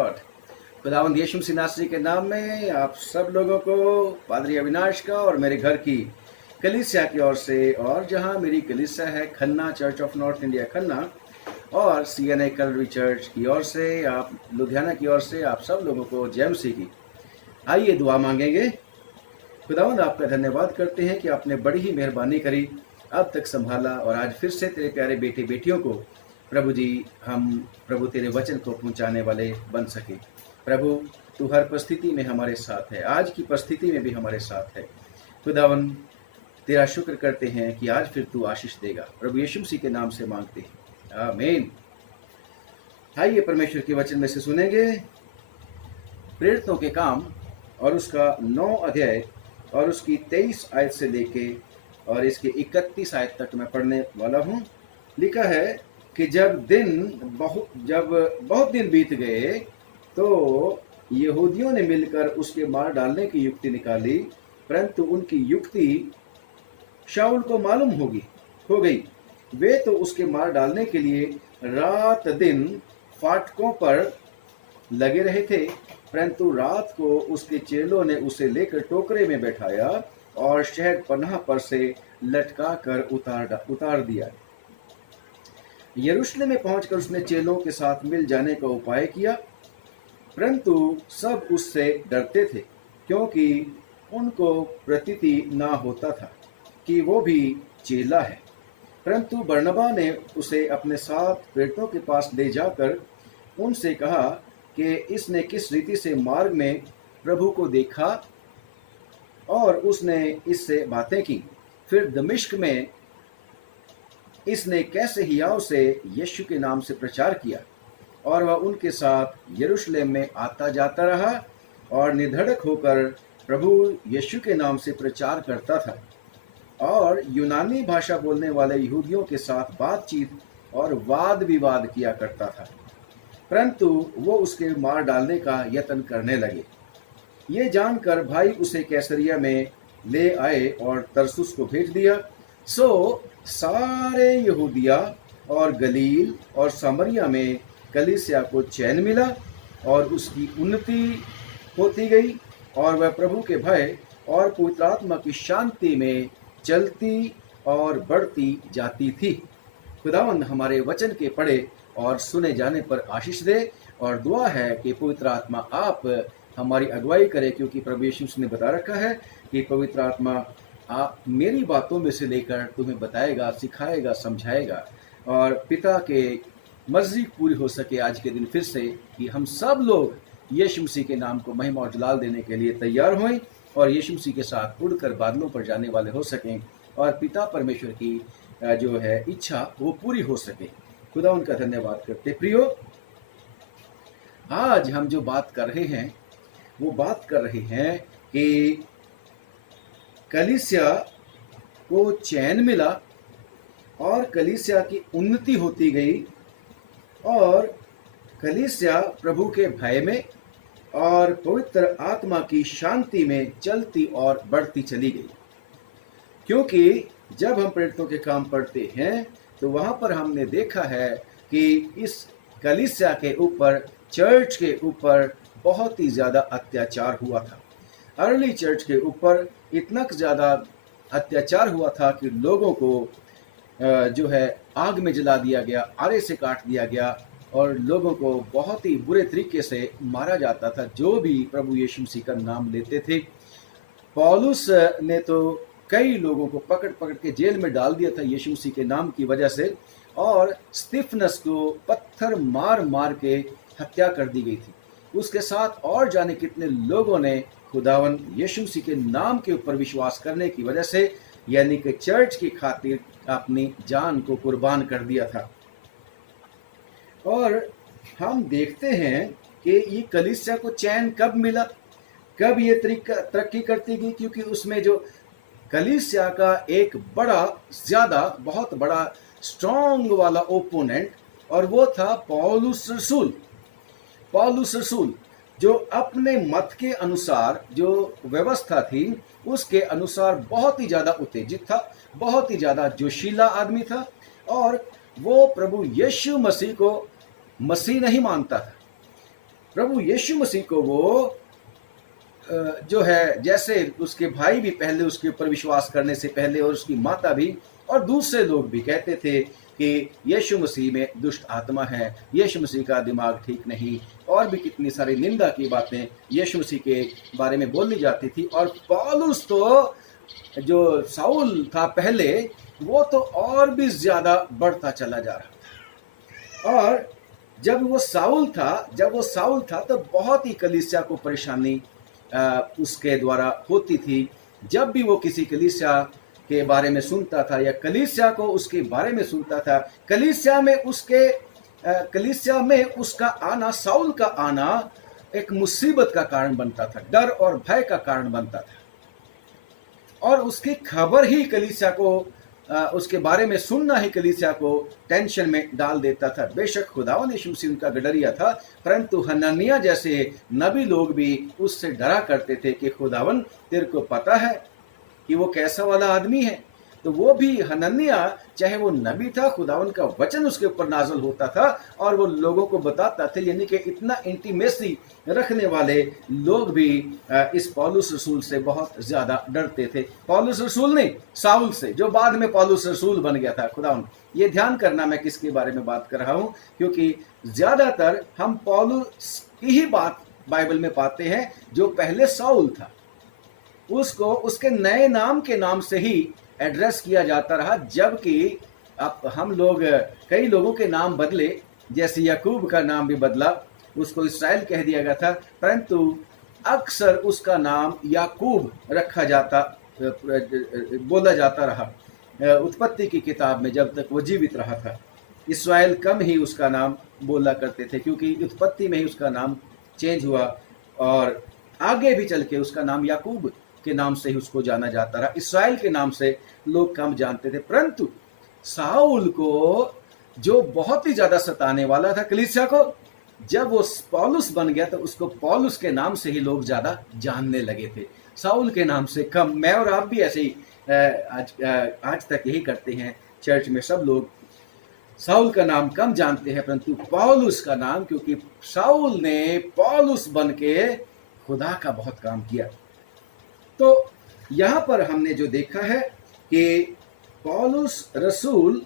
Lord. खुदावंद यीशु मसीह नासरी के नाम में आप सब लोगों को पादरी अविनाश का और मेरे घर की कलीसिया की ओर से, और जहां मेरी कलीसिया है Khanna church of north India Khanna, और CNA कलवरी चर्च की ओर से, आप लुधियाना की ओर से, आप सब लोगों को जय मसीह की। आइए दुआ मांगेंगे। खुदावंद आपका धन्यवाद करते हैं कि आपने बड़ी ही मेहरबानी करी, अब तक संभाला, और आज फिर से तेरे प्यारे बेटे बेटियों को प्रभु जी हम प्रभु तेरे वचन को पहुंचाने वाले बन सके। प्रभु तू हर परिस्थिति में हमारे साथ है, आज की परिस्थिति में भी हमारे साथ है। खुदावन तेरा शुक्र करते हैं कि आज फिर तू आशीष देगा। प्रभु यीशु मसीह के नाम से मांगते हैं, आमीन। आइए परमेश्वर के वचन में से सुनेंगे प्रेरितों के काम और उसका 9 अध्याय और उसकी 23 आयत से लेके और इसके 31 आयत तक मैं पढ़ने वाला हूँ। लिखा है कि जब बहुत दिन बीत गए तो यहूदियों ने मिलकर उसके मार डालने की युक्ति निकाली, परंतु उनकी युक्ति शाऊल को मालूम हो गई। वे तो उसके मार डालने के लिए रात दिन फाटकों पर लगे रहे थे, परंतु रात को उसके चेलों ने उसे लेकर टोकरे में बैठाया और शहर पनाह पर से लटका कर उतार दिया। यरूशलेम में पहुंचकर उसने चेलों के साथ मिल जाने का उपाय किया, परंतु सब उससे डरते थे, क्योंकि उनको प्रतीति ना होता था कि वो भी चेला है। परंतु बरनबा ने उसे अपने साथ प्रेरितों के पास ले जाकर उनसे कहा कि इसने किस रीति से मार्ग में प्रभु को देखा, और उसने इससे बातें की। फिर दमिश्क में इसने कैसे हियाव से यीशु के नाम से प्रचार किया, और वह उनके साथ यरूशलेम में आता जाता रहा और निधड़क होकर प्रभु यीशु के नाम से प्रचार करता था, और यूनानी भाषा बोलने वाले यहूदियों के साथ बातचीत और वाद विवाद किया करता था। परंतु वो उसके मार डालने का यत्न करने लगे। ये जानकर भाई उसे कैसरिया में ले आए और तरसुस को भेज दिया। सो सारे यहूदिया और गलील और सामरिया में कलीसिया को चैन मिला और उसकी उन्नति होती गई, और वह प्रभु के भय और पवित्र आत्मा की शांति में चलती और बढ़ती जाती थी। खुदावंद हमारे वचन के पढ़े और सुने जाने पर आशीष दे, और दुआ है कि पवित्र आत्मा आप हमारी अगुवाई करे, क्योंकि प्रभु यीशु ने बता रखा है कि पवित्र आत्मा आप मेरी बातों में से लेकर तुम्हें बताएगा, सिखाएगा, समझाएगा, और पिता के मर्जी पूरी हो सके आज के दिन फिर से कि हम सब लोग यीशु मसीह के नाम को महिमा और जलाल देने के लिए तैयार हों और यीशु मसीह के साथ उड़कर बादलों पर जाने वाले हो सकें, और पिता परमेश्वर की जो है इच्छा वो पूरी हो सके। खुदा उनका धन्यवाद करते। प्रियो, आज हम जो बात कर रहे हैं वो बात कर रहे हैं कि कलीसिया को चैन मिला और कलीसिया की उन्नति होती गई, और कलीसिया प्रभु के भय में और पवित्र आत्मा की शांति में चलती और बढ़ती चली गई। क्योंकि जब हम प्रेरितों के काम पढ़ते हैं तो वहां पर हमने देखा है कि इस कलीसिया के ऊपर, चर्च के ऊपर बहुत ही ज्यादा अत्याचार हुआ था। अर्ली चर्च के ऊपर इतना ज्यादा अत्याचार हुआ था कि लोगों को जो है आग में जला दिया गया, आरे से काट दिया गया, और लोगों को बहुत ही बुरे तरीके से मारा जाता था जो भी प्रभु यीशु मसीह का नाम लेते थे। पौलुस ने तो कई लोगों को पकड़ पकड़ के जेल में डाल दिया था यीशु मसीह के नाम की वजह से, और स्तिफनस को पत्थर मार मार के हत्या कर दी गई थी। उसके साथ और जाने कितने लोगों ने खुदावन यीशु मसीह के नाम के ऊपर विश्वास करने की वजह से, यानी कि चर्च की खातिर अपनी जान को कुर्बान कर दिया था। और हम देखते हैं कि ये कलीसिया को चैन कब मिला, कब ये तरक्की करती गई, क्योंकि उसमें जो कलीसिया का एक बहुत बड़ा स्ट्रॉन्ग वाला ओपोनेंट, और वो था पौलुस रसूल, जो अपने मत के अनुसार जो व्यवस्था थी उसके अनुसार बहुत ही ज्यादा उत्तेजित था, बहुत ही ज्यादा जोशीला आदमी था, और वो प्रभु यीशु मसीह को मसीह नहीं मानता था। प्रभु यीशु मसीह को वो जो है, जैसे उसके भाई भी पहले उसके ऊपर विश्वास करने से पहले और उसकी माता भी और दूसरे लोग भी कहते थे कि यीशु मसीह में दुष्ट आत्मा है, यीशु मसीह का दिमाग ठीक नहीं, और भी कितनी सारी निंदा की बातें यीशु मसीह के बारे में बोली जाती थी। और पौलुस तो जो साउल था पहले, वो तो और भी ज्यादा बढ़ता चला जा रहा था। और जब वो साउल था तो बहुत ही कलीसिया को परेशानी उसके द्वारा होती थी। जब भी वो किसी कलीसिया के बारे में सुनता था या कलीसिया को उसके बारे में सुनता था, कलीसिया में उसका आना, साउल का आना एक मुसीबत का कारण बनता था, डर और भय का कारण बनता था। और उसकी खबर ही कलीसिया को, उसके बारे में सुनना ही कलीसिया को टेंशन में डाल देता था। बेशक खुदावंद यीशु मसीह उनका गडरिया था, परंतु हनन्याह जैसे नबी लोग भी उससे डरा करते थे कि खुदावंद तेरे को पता है कि वो कैसा वाला आदमी है। तो वो भी हनन्याह, चाहे वो नबी था, खुदावंद का वचन उसके ऊपर नाज़िल होता था और वो लोगों को बताता था। यानी कि इतना इंटीमेसी रखने वाले लोग भी इस पौलुस रसूल से बहुत ज्यादा डरते थे। पौलुस रसूल नहीं, साउल से, जो बाद में पौलुस रसूल बन गया था। खुदावंद, ये ध्यान करना मैं किसके बारे में बात कर रहा हूँ, क्योंकि ज्यादातर हम पौलुस की ही बात बाइबल में पाते हैं। जो पहले साउल था उसको उसके नए नाम के नाम से ही एड्रेस किया जाता रहा, जबकि अब हम लोग, कई लोगों के नाम बदले, जैसे याकूब का नाम भी बदला, उसको इसराइल कह दिया गया था, परंतु अक्सर उसका नाम याकूब रखा जाता, बोला जाता रहा उत्पत्ति की किताब में जब तक वो जीवित रहा था। इसराइल कम ही उसका नाम बोला करते थे, क्योंकि उत्पत्ति में ही उसका नाम चेंज हुआ और आगे भी चल के उसका नाम याकूब के नाम से ही उसको जाना जाता रहा। इसराइल के नाम से लोग कम जानते थे। परंतु साउल को, जो बहुत ही ज्यादा सताने वाला था कलीसिया को, जब वो पौलुस बन गया तो उसको पौलुस के नाम से ही लोग ज्यादा जानने लगे थे, साउल के नाम से कम। मैं और आप भी ऐसे ही आज तक यही करते हैं। चर्च में सब लोग साउल का नाम कम जानते हैं, परंतु पौलुस का नाम, क्योंकि साउल ने पौलुस बन के खुदा का बहुत काम किया। तो यहां पर हमने जो देखा है कि पौलुस रसूल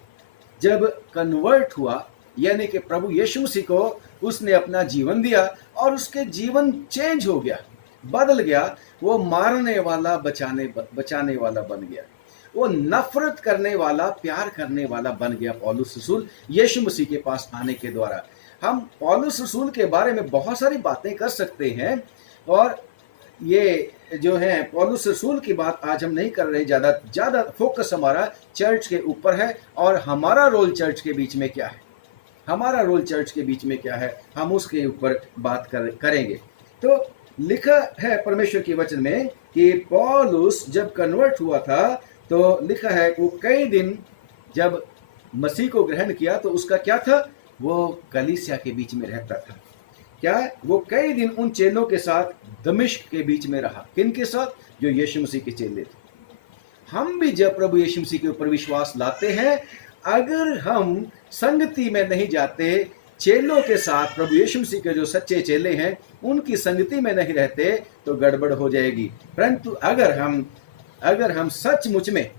जब कन्वर्ट हुआ, यानी कि प्रभु यीशु मसीह को उसने अपना जीवन दिया और उसके जीवन चेंज हो गया, बदल गया। वो मारने वाला बचाने वाला बन गया, वो नफरत करने वाला प्यार करने वाला बन गया पौलुस रसूल, यीशु मसीह के पास आने के द्वारा। हम पौलुस रसूल के बारे में बहुत सारी बातें कर सकते हैं, और ये जो है पौलुस रसूल की बात आज हम नहीं कर रहे। ज्यादा फोकस हमारा चर्च के ऊपर है, और हमारा रोल चर्च के बीच में क्या है, हमारा रोल चर्च के बीच में क्या है, हम उसके ऊपर बात करेंगे। तो लिखा है परमेश्वर के वचन में कि पौलुस जब कन्वर्ट हुआ था, तो लिखा है वो कई दिन जब मसीह को ग्रहण किया तो उसका क्या था, वो कलीसिया के बीच में रहता था। क्या, वो कई दिन उन चेलों के साथ दमिश्क के बीच में रहा। किन के साथ? जो यीशु मसीह के चेले थे। हम भी जब प्रभु यीशु मसीह के ऊपर विश्वास लाते हैं, अगर हम संगति में नहीं जाते चेलों के साथ, प्रभु यीशु मसीह के जो सच्चे चेले हैं उनकी संगति में नहीं रहते, तो गड़बड़ हो जाएगी। परंतु अगर हम सचमुच में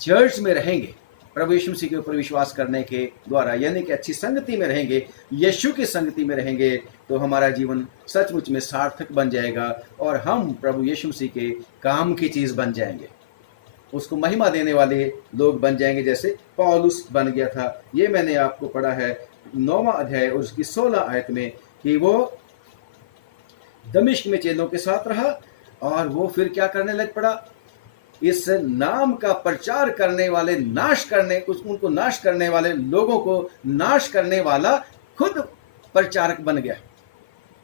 चर्च में रहेंगे, प्रभु यीशु मसीह के ऊपर विश्वास करने के द्वारा, यानी कि अच्छी संगति में रहेंगे, यीशु की संगति में रहेंगे, तो हमारा जीवन सचमुच में सार्थक बन जाएगा और हम प्रभु यीशु मसीह के काम की चीज बन जाएंगे, उसको महिमा देने वाले लोग बन जाएंगे, जैसे पौलुस बन गया था। ये मैंने आपको पढ़ा है 9वां अध्याय और उसकी 16 आयत में, कि वो दमिश्क में चेलों के साथ रहा और वो फिर क्या करने लग पड़ा, इस नाम का प्रचार करने वाले, उनको नाश करने वाले लोगों को नाश करने वाला खुद प्रचारक बन गया।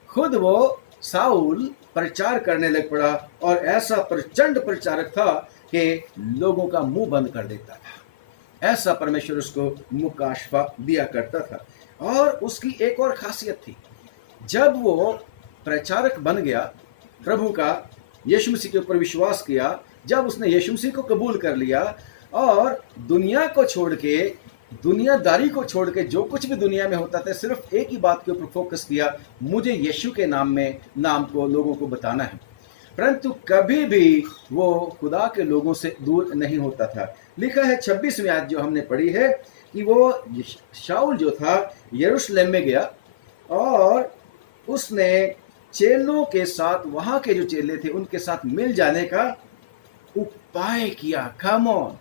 खुद वो साउल प्रचार करने लग पड़ा, और ऐसा प्रचंड प्रचारक था कि लोगों का मुंह बंद कर देता था। ऐसा परमेश्वर उसको मुकाशफा दिया करता था। और उसकी एक और खासियत थी, जब वो प्रचारक बन गया प्रभु का, यीशु मसीह के ऊपर विश्वास किया, जब उसने यीशु मसीह को कबूल कर लिया और दुनिया को छोड़ के दुनियादारी को छोड़ के जो कुछ भी दुनिया में होता था, सिर्फ एक ही बात के ऊपर फोकस किया, मुझे यीशु के नाम को लोगों को बताना है। परंतु कभी भी वो खुदा के लोगों से दूर नहीं होता था। लिखा है 26वीं आयत जो हमने पढ़ी है कि वो शाऊल जो था यरूशलेम में गया और उसने चेलों के साथ, वहां के जो चेले थे उनके साथ मिल जाने का उपाय किया। कम ऑन,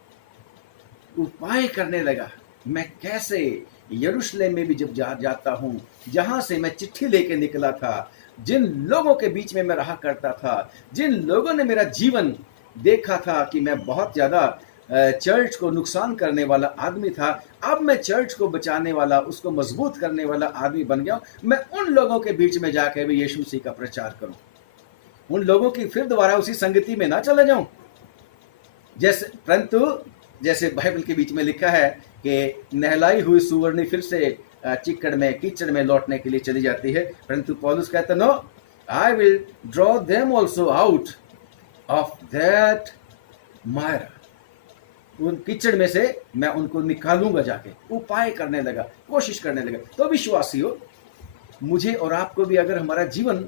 उपाय करने लगा। मैं कैसे यरूशलेम में भी जब जाता हूँ, जहां से मैं चिट्ठी लेके निकला था, जिन लोगों के बीच में मैं रहा करता था, जिन लोगों ने मेरा जीवन देखा था कि मैं बहुत ज़्यादा चर्च को नुकसान करने वाला आदमी था, अब मैं चर्च को बचाने वाला, उसको मजबूत करने वाला आदमी बन गया। मैं उन लोगों के बीच में जाकर भी यीशु मसीह का प्रचार करूं, उन लोगों की फिर दोबारा उसी संगति में ना चला जाऊं। जैसे बाइबल के बीच में लिखा है कि नहलाई हुई सुअरनी फिर से चिकड़ में, कीचड़ में लौटने के लिए चली जाती है, परंतु पौलुस कहता, no, I will draw them also out of that mire. उन कीचड़ में से मैं उनको निकालूंगा। जाके उपाय करने लगा, कोशिश करने लगा। तो विश्वासियों, मुझे और आपको भी अगर हमारा जीवन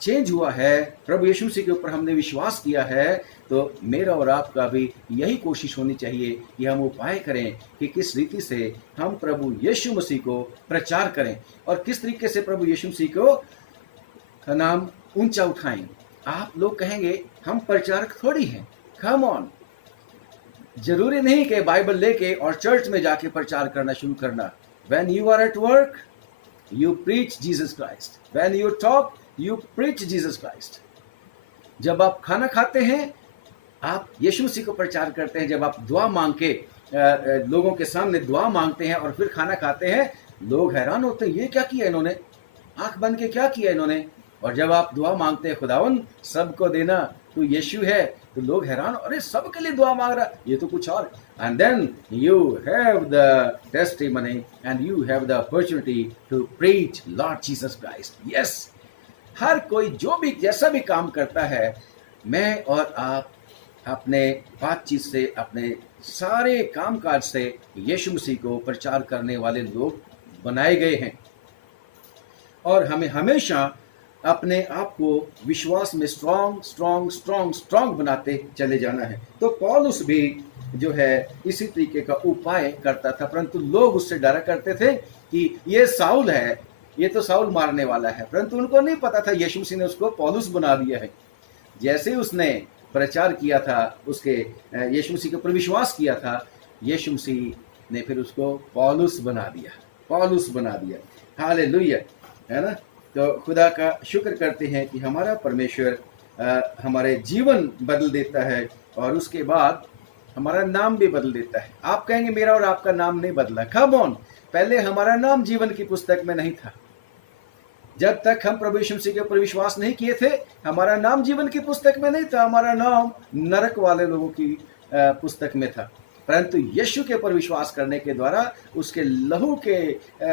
चेंज हुआ है, प्रभु यीशु मसीह के ऊपर हमने विश्वास किया है, तो मेरा और आपका भी यही कोशिश होनी चाहिए कि हम उपाय करें कि किस रीति से हम प्रभु यीशु मसीह को प्रचार करें और किस तरीके से प्रभु यीशु मसीह को नाम ऊंचा उठाएं। आप लोग कहेंगे हम प्रचारक थोड़ी हैं। कम ऑन, जरूरी नहीं कि बाइबल लेके और चर्च में जाके प्रचार करना शुरू करना। When you are at work, you preach Jesus Christ. When you talk, you preach Jesus Christ. जब आप खाना खाते हैं, आप यीशु मसीह को प्रचार करते हैं। जब आप दुआ मांग के लोगों के सामने दुआ मांगते हैं और फिर खाना खाते हैं, लोग हैरान होते हैं, ये क्या किया इन्होंने, आंख बंद के क्या किया इन्होंने। और जब आप दुआ मांगते हैं, खुदावन सबको देना, तो यीशु है, तो लोग हैरान, अरे सबके लिए दुआ मांग रहा, ये तो कुछ और। And then you have the testimony and you have the opportunity to preach Lord Jesus Christ. Yes, हर कोई जो भी जैसा भी काम करता है, मैं और आप अपने बातचीत से, अपने सारे कामकाज से यीशु मसीह को प्रचार करने वाले लोग बनाए गए हैं। और हमें हमेशा अपने आप को विश्वास में स्ट्रॉन्ग बनाते चले जाना है। तो पौलुस भी जो है इसी तरीके का उपाय करता था, परंतु लोग उससे डरा करते थे कि ये साउल है, ये तो साउल मारने वाला है। परंतु उनको नहीं पता था यीशु मसीह ने उसको पौलुस बना दिया है। जैसे उसने प्रचार किया था, उसके यीशु मसीह के ऊपर विश्वास किया था, यीशु मसीह ने फिर उसको पौलुस बना दिया। हालेलुया, है ना। तो खुदा का शुक्र करते हैं कि हमारा परमेश्वर हमारे जीवन बदल देता है और उसके बाद हमारा नाम भी बदल देता है। आप कहेंगे मेरा और आपका नाम नहीं बदला। कम ऑन, पहले हमारा नाम जीवन की पुस्तक में नहीं था। जब तक हम प्रभु यीशु मसीह के ऊपर विश्वास नहीं किए थे, हमारा नाम जीवन की पुस्तक में नहीं था, हमारा नाम नरक वाले लोगों की पुस्तक में था। परंतु यीशु के ऊपर विश्वास करने के द्वारा, उसके लहू के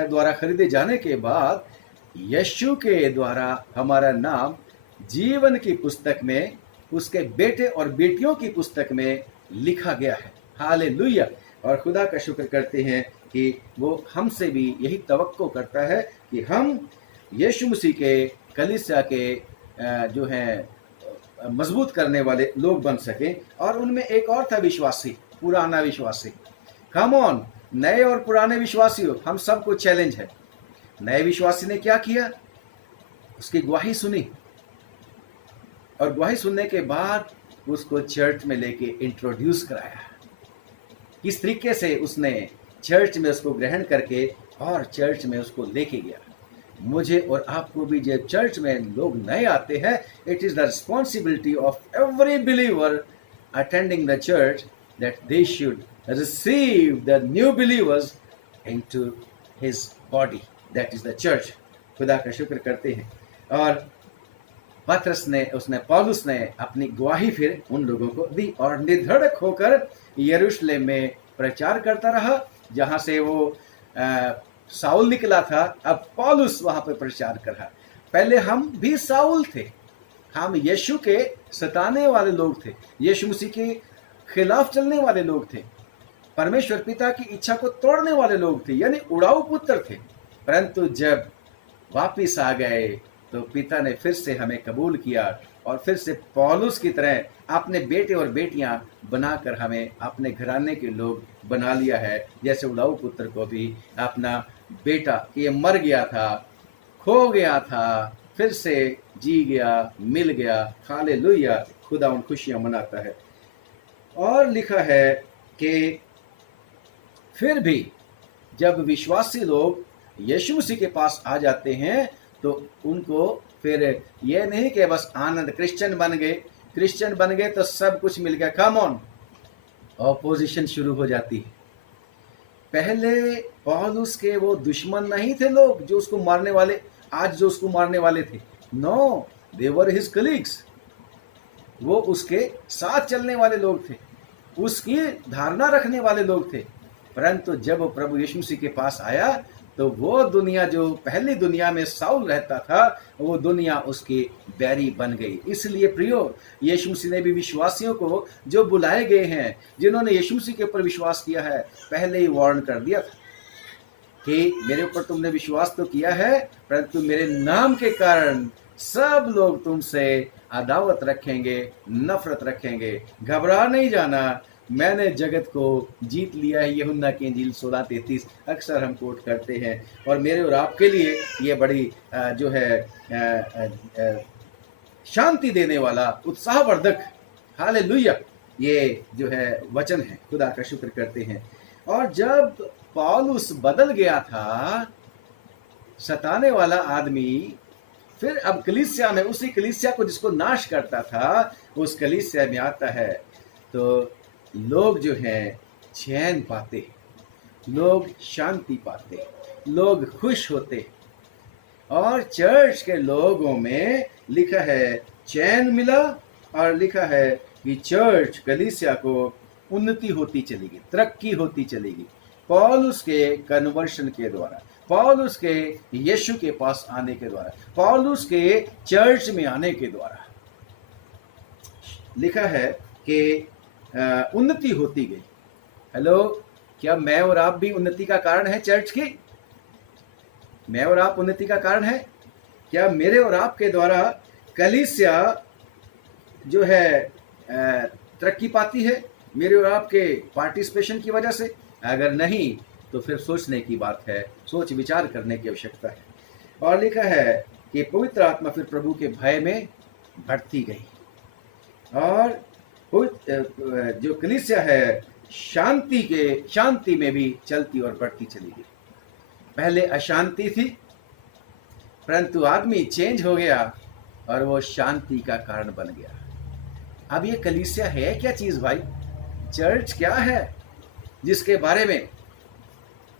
द्वारा खरीदे जाने के बाद, यीशु के द्वारा हमारा नाम जीवन की पुस्तक में, उसके बेटे और बेटियों की पुस्तक में लिखा गया है। हालेलुया। और खुदा का शुक्र करते हैं कि वो हमसे भी यही तवक्को करता है कि हम यीशु मसीह के कलीसिया के जो हैं मजबूत करने वाले लोग बन सकें। और उनमें एक और था विश्वासी, पुराना विश्वासी। कम ऑन, नए और पुराने विश्वासियों, हम सबको चैलेंज है। नए विश्वासी ने क्या किया, उसकी गवाही सुनी और गवाही सुनने के बाद उसको चर्च में लेके इंट्रोड्यूस कराया। किस तरीके से उसने चर्च में उसको ग्रहण करके और चर्च में उसको लेके गया। मुझे और आपको भी जब चर्च में लोग नए आते हैं, it is the responsibility of every believer attending the church that they should receive the new believers into his body, that is the church. खुदा का शुक्र करते हैं। और पौलुस ने अपनी गवाही फिर उन लोगों को दी और निर्धड़क होकर यरूशलेम में प्रचार करता रहा। जहां से वो साउल निकला था, अब पौलुस वहां पर प्रचार कर रहा। पहले हम भी साउल थे, हम यीशु के सताने वाले लोग थे, यीशु मसीह के खिलाफ चलने वाले लोग थे। परमेश्वर पिता की इच्छा को तोड़ने वाले लोग थे, यानी उड़ाऊ पुत्र थे। परंतु जब वापिस आ गए तो पिता ने फिर से हमें कबूल किया और फिर से पौलुस की तरह अपने बेटे और बेटियां बनाकर हमें अपने घराने के लोग बना लिया है। जैसे उड़ाऊ पुत्र को भी अपना बेटा, ये मर गया था, खो गया था, फिर से जी गया, मिल गया। हालेलुया, खुदा उन खुशियां मनाता है। और लिखा है कि फिर भी जब विश्वासी लोग यीशु मसीह के पास आ जाते हैं तो उनको फिर ये नहीं कि बस आनंद, क्रिश्चियन बन गए तो सब कुछ मिल गया। कम ऑन, ऑपोजिशन शुरू हो जाती है। पहले पौलुस के वो दुश्मन नहीं थे लोग जो उसको मारने वाले, आज जो उसको मारने वाले थे। No, they were his colleagues. वो उसके साथ चलने वाले लोग थे, उसकी धारणा रखने वाले लोग थे। परंतु जब वो प्रभु यीशु मसीह के पास आया तो वो दुनिया, जो पहली दुनिया में साउल रहता था, वो दुनिया उसकी बैरी बन गई। इसलिए प्रियो, यीशु मसीह ने भी विश्वासियों को जो बुलाए गए हैं, जिन्होंने यीशु मसीह के ऊपर विश्वास किया है, पहले ही वार्न कर दिया था कि मेरे ऊपर तुमने विश्वास तो किया है, परंतु मेरे नाम के कारण सब लोग तुमसे अदावत रखेंगे, नफरत रखेंगे। घबरा नहीं जाना, मैंने जगत को जीत लिया है। यूहन्ना की इंजील 16:33 अक्सर हम कोट करते हैं। और मेरे और आपके लिए ये बड़ी जो है शांति देने वाला, उत्साहवर्धक, हालेलुया, ये जो है वचन है। खुदा का शुक्र करते हैं। और जब पौलुस बदल गया था, सताने वाला आदमी, फिर अब कलीसिया में, उसी कलीसिया को जिसको नाश करता था, उस कलीसिया में आता है तो लोग जो हैं चैन पाते, लोग शांति पाते, लोग खुश होते। और चर्च के लोगों में लिखा है चैन मिला, और लिखा है कि चर्च, कलीसिया को उन्नति होती चलेगी, तरक्की होती चलेगी। पौलुस के कन्वर्शन के द्वारा, पौलुस के यीशु के पास आने के द्वारा, पौलुस के चर्च में आने के द्वारा लिखा है कि उन्नति होती गई। हेलो, क्या मैं और आप भी उन्नति का कारण है? चर्च की मैं और आप उन्नति का कारण है क्या? मेरे और आपके द्वारा कलीसिया जो है तरक्की पाती है, मेरे और आपके पार्टिसिपेशन की वजह से? अगर नहीं तो फिर सोचने की बात है, सोच विचार करने की आवश्यकता है। और लिखा है कि पवित्र आत्मा फिर प्रभु के भय में बढ़ती गई, और जो कलीसिया है शांति में भी चलती और बढ़ती चली गई। पहले अशांति थी, परंतु आदमी चेंज हो गया और वो शांति का कारण बन गया। अब ये कलीसिया है क्या चीज भाई? चर्च क्या है जिसके बारे में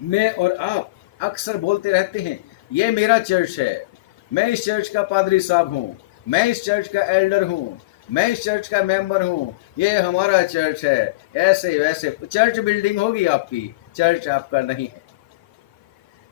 मैं और आप अक्सर बोलते रहते हैं, ये मेरा चर्च है, मैं इस चर्च का पादरी साहब हूँ, मैं इस चर्च का एल्डर हूँ, मैं इस चर्च का मेंबर हूँ, ये हमारा चर्च है। ऐसे वैसे चर्च बिल्डिंग होगी आपकी, चर्च आपका नहीं है।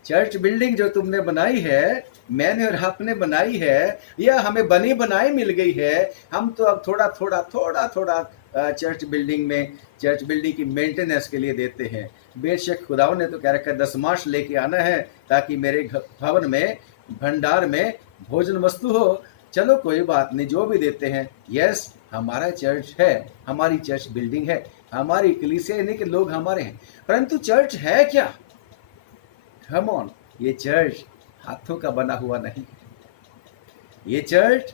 चर्च बिल्डिंग जो तुमने बनाई है, मैंने और आपने बनाई है, या हमें बनी बनाई मिल गई है, हम तो अब थोड़ा चर्च बिल्डिंग की मेंटेनेंस के लिए देते हैं। बेशक खुदाओं ने तो कह रखा 10 मास लेके आना है ताकि मेरे भवन में, भंडार में भोजन वस्तु हो। चलो कोई बात नहीं, जो भी देते हैं। यस, हमारा चर्च है, हमारी चर्च बिल्डिंग है, हमारी कलीसिया नहीं कि लोग हमारे हैं। परंतु चर्च है क्या? कम ऑन, ये चर्च हाथों का बना हुआ नहीं है। ये चर्च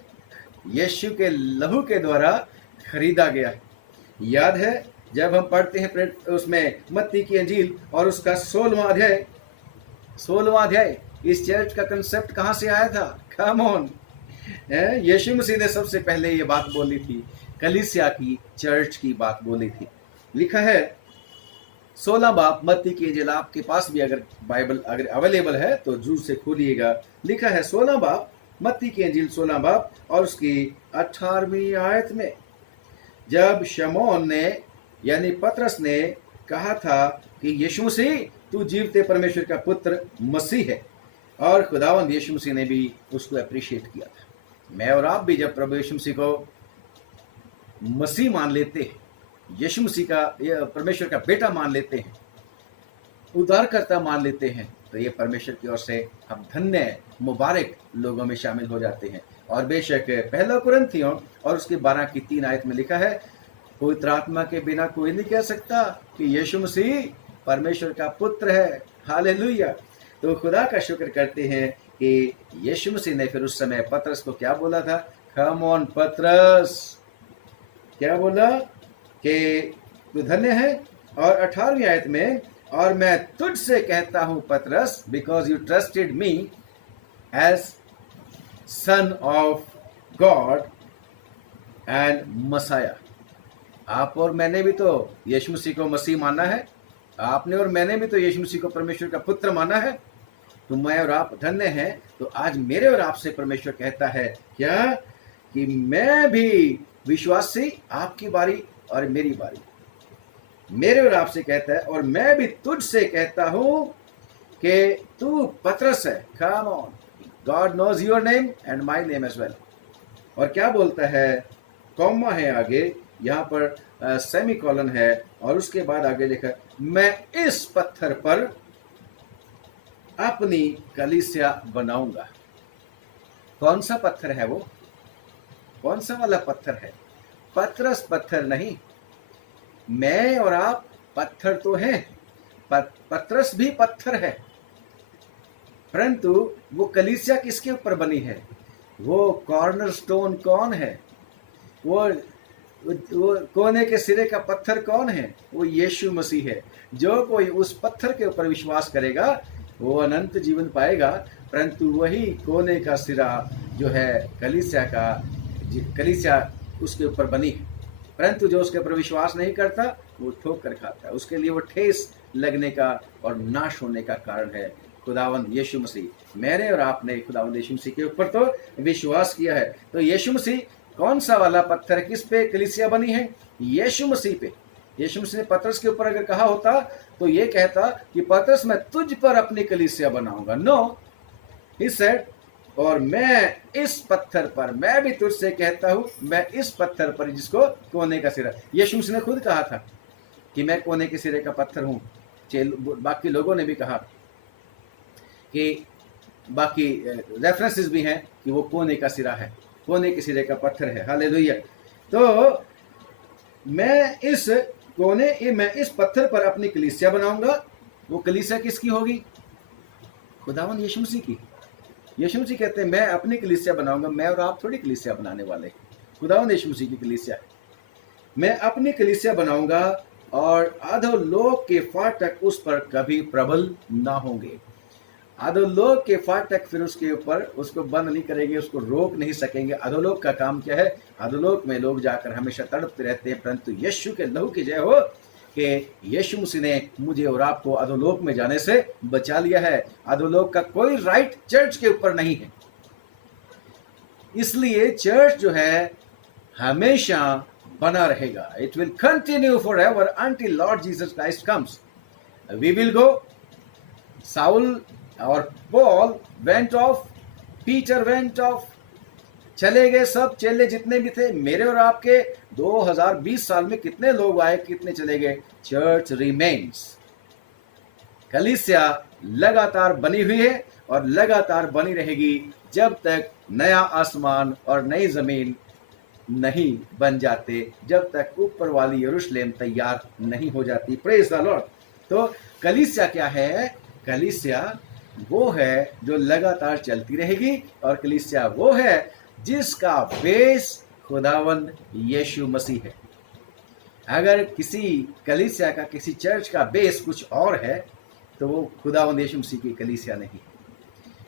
यीशु के लहू के द्वारा खरीदा गया है। याद है जब हम पढ़ते हैं उसमें मत्ती की अंजील और उसका 16वां अध्याय, इस चर्च का कंसेप्ट कहां से आया था? कम ऑन, यीशु मसीह ने सबसे पहले ये बात बोली थी, कलीसिया की, चर्च की बात बोली थी। लिखा है 16 बाब मत्ती की अंजील, आपके पास भी अगर बाइबल अगर अवेलेबल है तो जरूर से खोलिएगा। लिखा है 16 बाब मत्ती की अंजील 16 बाब और उसकी 18वीं आयत में, जब शमौन ने यानी पतरस ने कहा था कि यीशु मसीह तू जीवते परमेश्वर का पुत्र मसीह है, और खुदावंद यीशु मसीह ने भी उसको अप्रिशिएट किया था। मैं और आप भी जब प्रभु यीशु मसीह को मसीह मान लेते हैं, यीशु मसीह का, ये परमेश्वर का बेटा मान लेते हैं, उद्धारकर्ता मान लेते हैं, तो ये परमेश्वर की ओर से हम धन्य मुबारक लोगों में शामिल हो जाते हैं। और बेशक पहला कुरिन्थियों और उसके 12 की 3 आयत में लिखा है, पवित्र आत्मा के बिना कोई नहीं कह सकता कि यीशु मसीह परमेश्वर का पुत्र है। हालेलुया। तो खुदा का शुक्र करते हैं कि यीशु मसीह ने फिर उस समय पतरस को क्या बोला था, कम ऑन पतरस, क्या बोला कि तू धन्य है। और 18वीं आयत में, और मैं तुझसे कहता हूं Patras, because you trusted me as son of God and Messiah. आप और मैंने भी तो यीशु मसीह को मसीह माना है, आपने और मैंने भी तो यीशु मसीह को परमेश्वर का पुत्र माना है, तो मैं और आप धन्य हैं। तो आज मेरे और आपसे परमेश्वर कहता है क्या, कि मैं भी विश्वासी, आपकी बारी और मेरी बारी, मेरे और आपसे कहता है, और मैं भी तुझसे कहता हूं कि तू पतरस है। Come on, God knows your name and my name as well. और क्या बोलता है, कॉमा है आगे, यहाँ पर सेमी कॉलन है, और उसके बाद आगे लिखा, मैं इस पत्थर पर अपनी कलीसिया बनाऊंगा। कौन सा पत्थर है वो, कौन सा वाला पत्थर है? पतरस पत्थर नहीं, मैं और आप पत्थर तो हैं, पतरस भी पत्थर है, परंतु वो कलीसिया किसके ऊपर बनी है? वो कॉर्नर स्टोन कौन है? वो कोने के सिरे का पत्थर कौन है? वो यीशु मसीह है। जो कोई उस पत्थर के ऊपर विश्वास करेगा वो अनंत जीवन पाएगा। परंतु वही कोने का सिरा जो है कलीसिया उसके ऊपर बनी है, परंतु जो उसके ऊपर विश्वास नहीं करता वो ठोकर खाता है, उसके लिए वो ठेस लगने का और नाश होने का कारण है खुदावंद यीशु मसीह। मैंने और आपने खुदावंद यीशु मसीह के ऊपर तो विश्वास किया है। तो यीशु मसीह कौन सा वाला पत्थर, किस पे कलीसिया बनी है? यीशु मसीह पे। यीशु मसीह ने पतरस के ऊपर अगर कहा होता तो ये कहता कि पतरस मैं तुझ पर अपनी कलीसिया बनाऊंगा। नो, ही सेड, और मैं इस पत्थर पर, मैं भी तुझसे कहता हूं, मैं इस पत्थर पर, जिसको कोने का सिरा, यीशु मसीह ने खुद कहा था कि मैं कोने के सिरे का पत्थर हूं। बाकी लोगों ने भी कहा कि बाकी रेफरेंसेस भी हैं कि वो कोने का सिरा है, कोने के सिरे का पत्थर है। हालेलुया। तो मैं इस पत्थर पर अपनी कलीसिया बनाऊंगा। वो कलीसिया किसकी होगी? खुदावन यीशु मसीह की। यीशु मसीह कहते हैं मैं अपनी कलीसिया बनाऊंगा। मैं और आप थोड़ी कलीसिया बनाने वाले, खुदावन यीशु मसीह की कलीसिया है। मैं अपनी कलीसिया बनाऊंगा और अधोलोक के फाटक उस पर कभी प्रबल ना होंगे। अधोलोक के फाटक फिर उसके ऊपर उसको बंद नहीं करेंगे, उसको रोक नहीं सकेंगे। अधोलोक का काम क्या है? अधोलोक में लोग जाकर हमेशा तड़पते रहते हैं, परंतु यीशु के लहू की जय हो कि यीशु मसीह ने मुझे और आपको अधोलोक में जाने से बचा लिया है। अधोलोक का कोई राइट चर्च के ऊपर नहीं है। इसलिए चर्च जो है हमेशा बना रहेगा। It will continue for ever until Lord Jesus Christ comes. We will go. Saul और Paul went off, Peter went off, चले गए सब चेले जितने भी थे। मेरे और आपके 2020 साल में कितने लोग आए, कितने चले गए? Church remains. कलीसिया लगातार बनी हुई है और लगातार बनी रहेगी जब तक नया आसमान और नई जमीन नहीं बन जाते, जब तक ऊपर वाली यरूशलेम तैयार नहीं हो जाती। Praise the Lord. तो कलीसिया क्या है? कलीसिया वो है जो लगातार चलती रहेगी, और कलीसिया वो है जिसका बेस खुदावंद यीशु मसीह है। अगर किसी कलीसिया का, किसी चर्च का बेस कुछ और है तो वो खुदावंद यीशु मसीह की कलीसिया नहीं।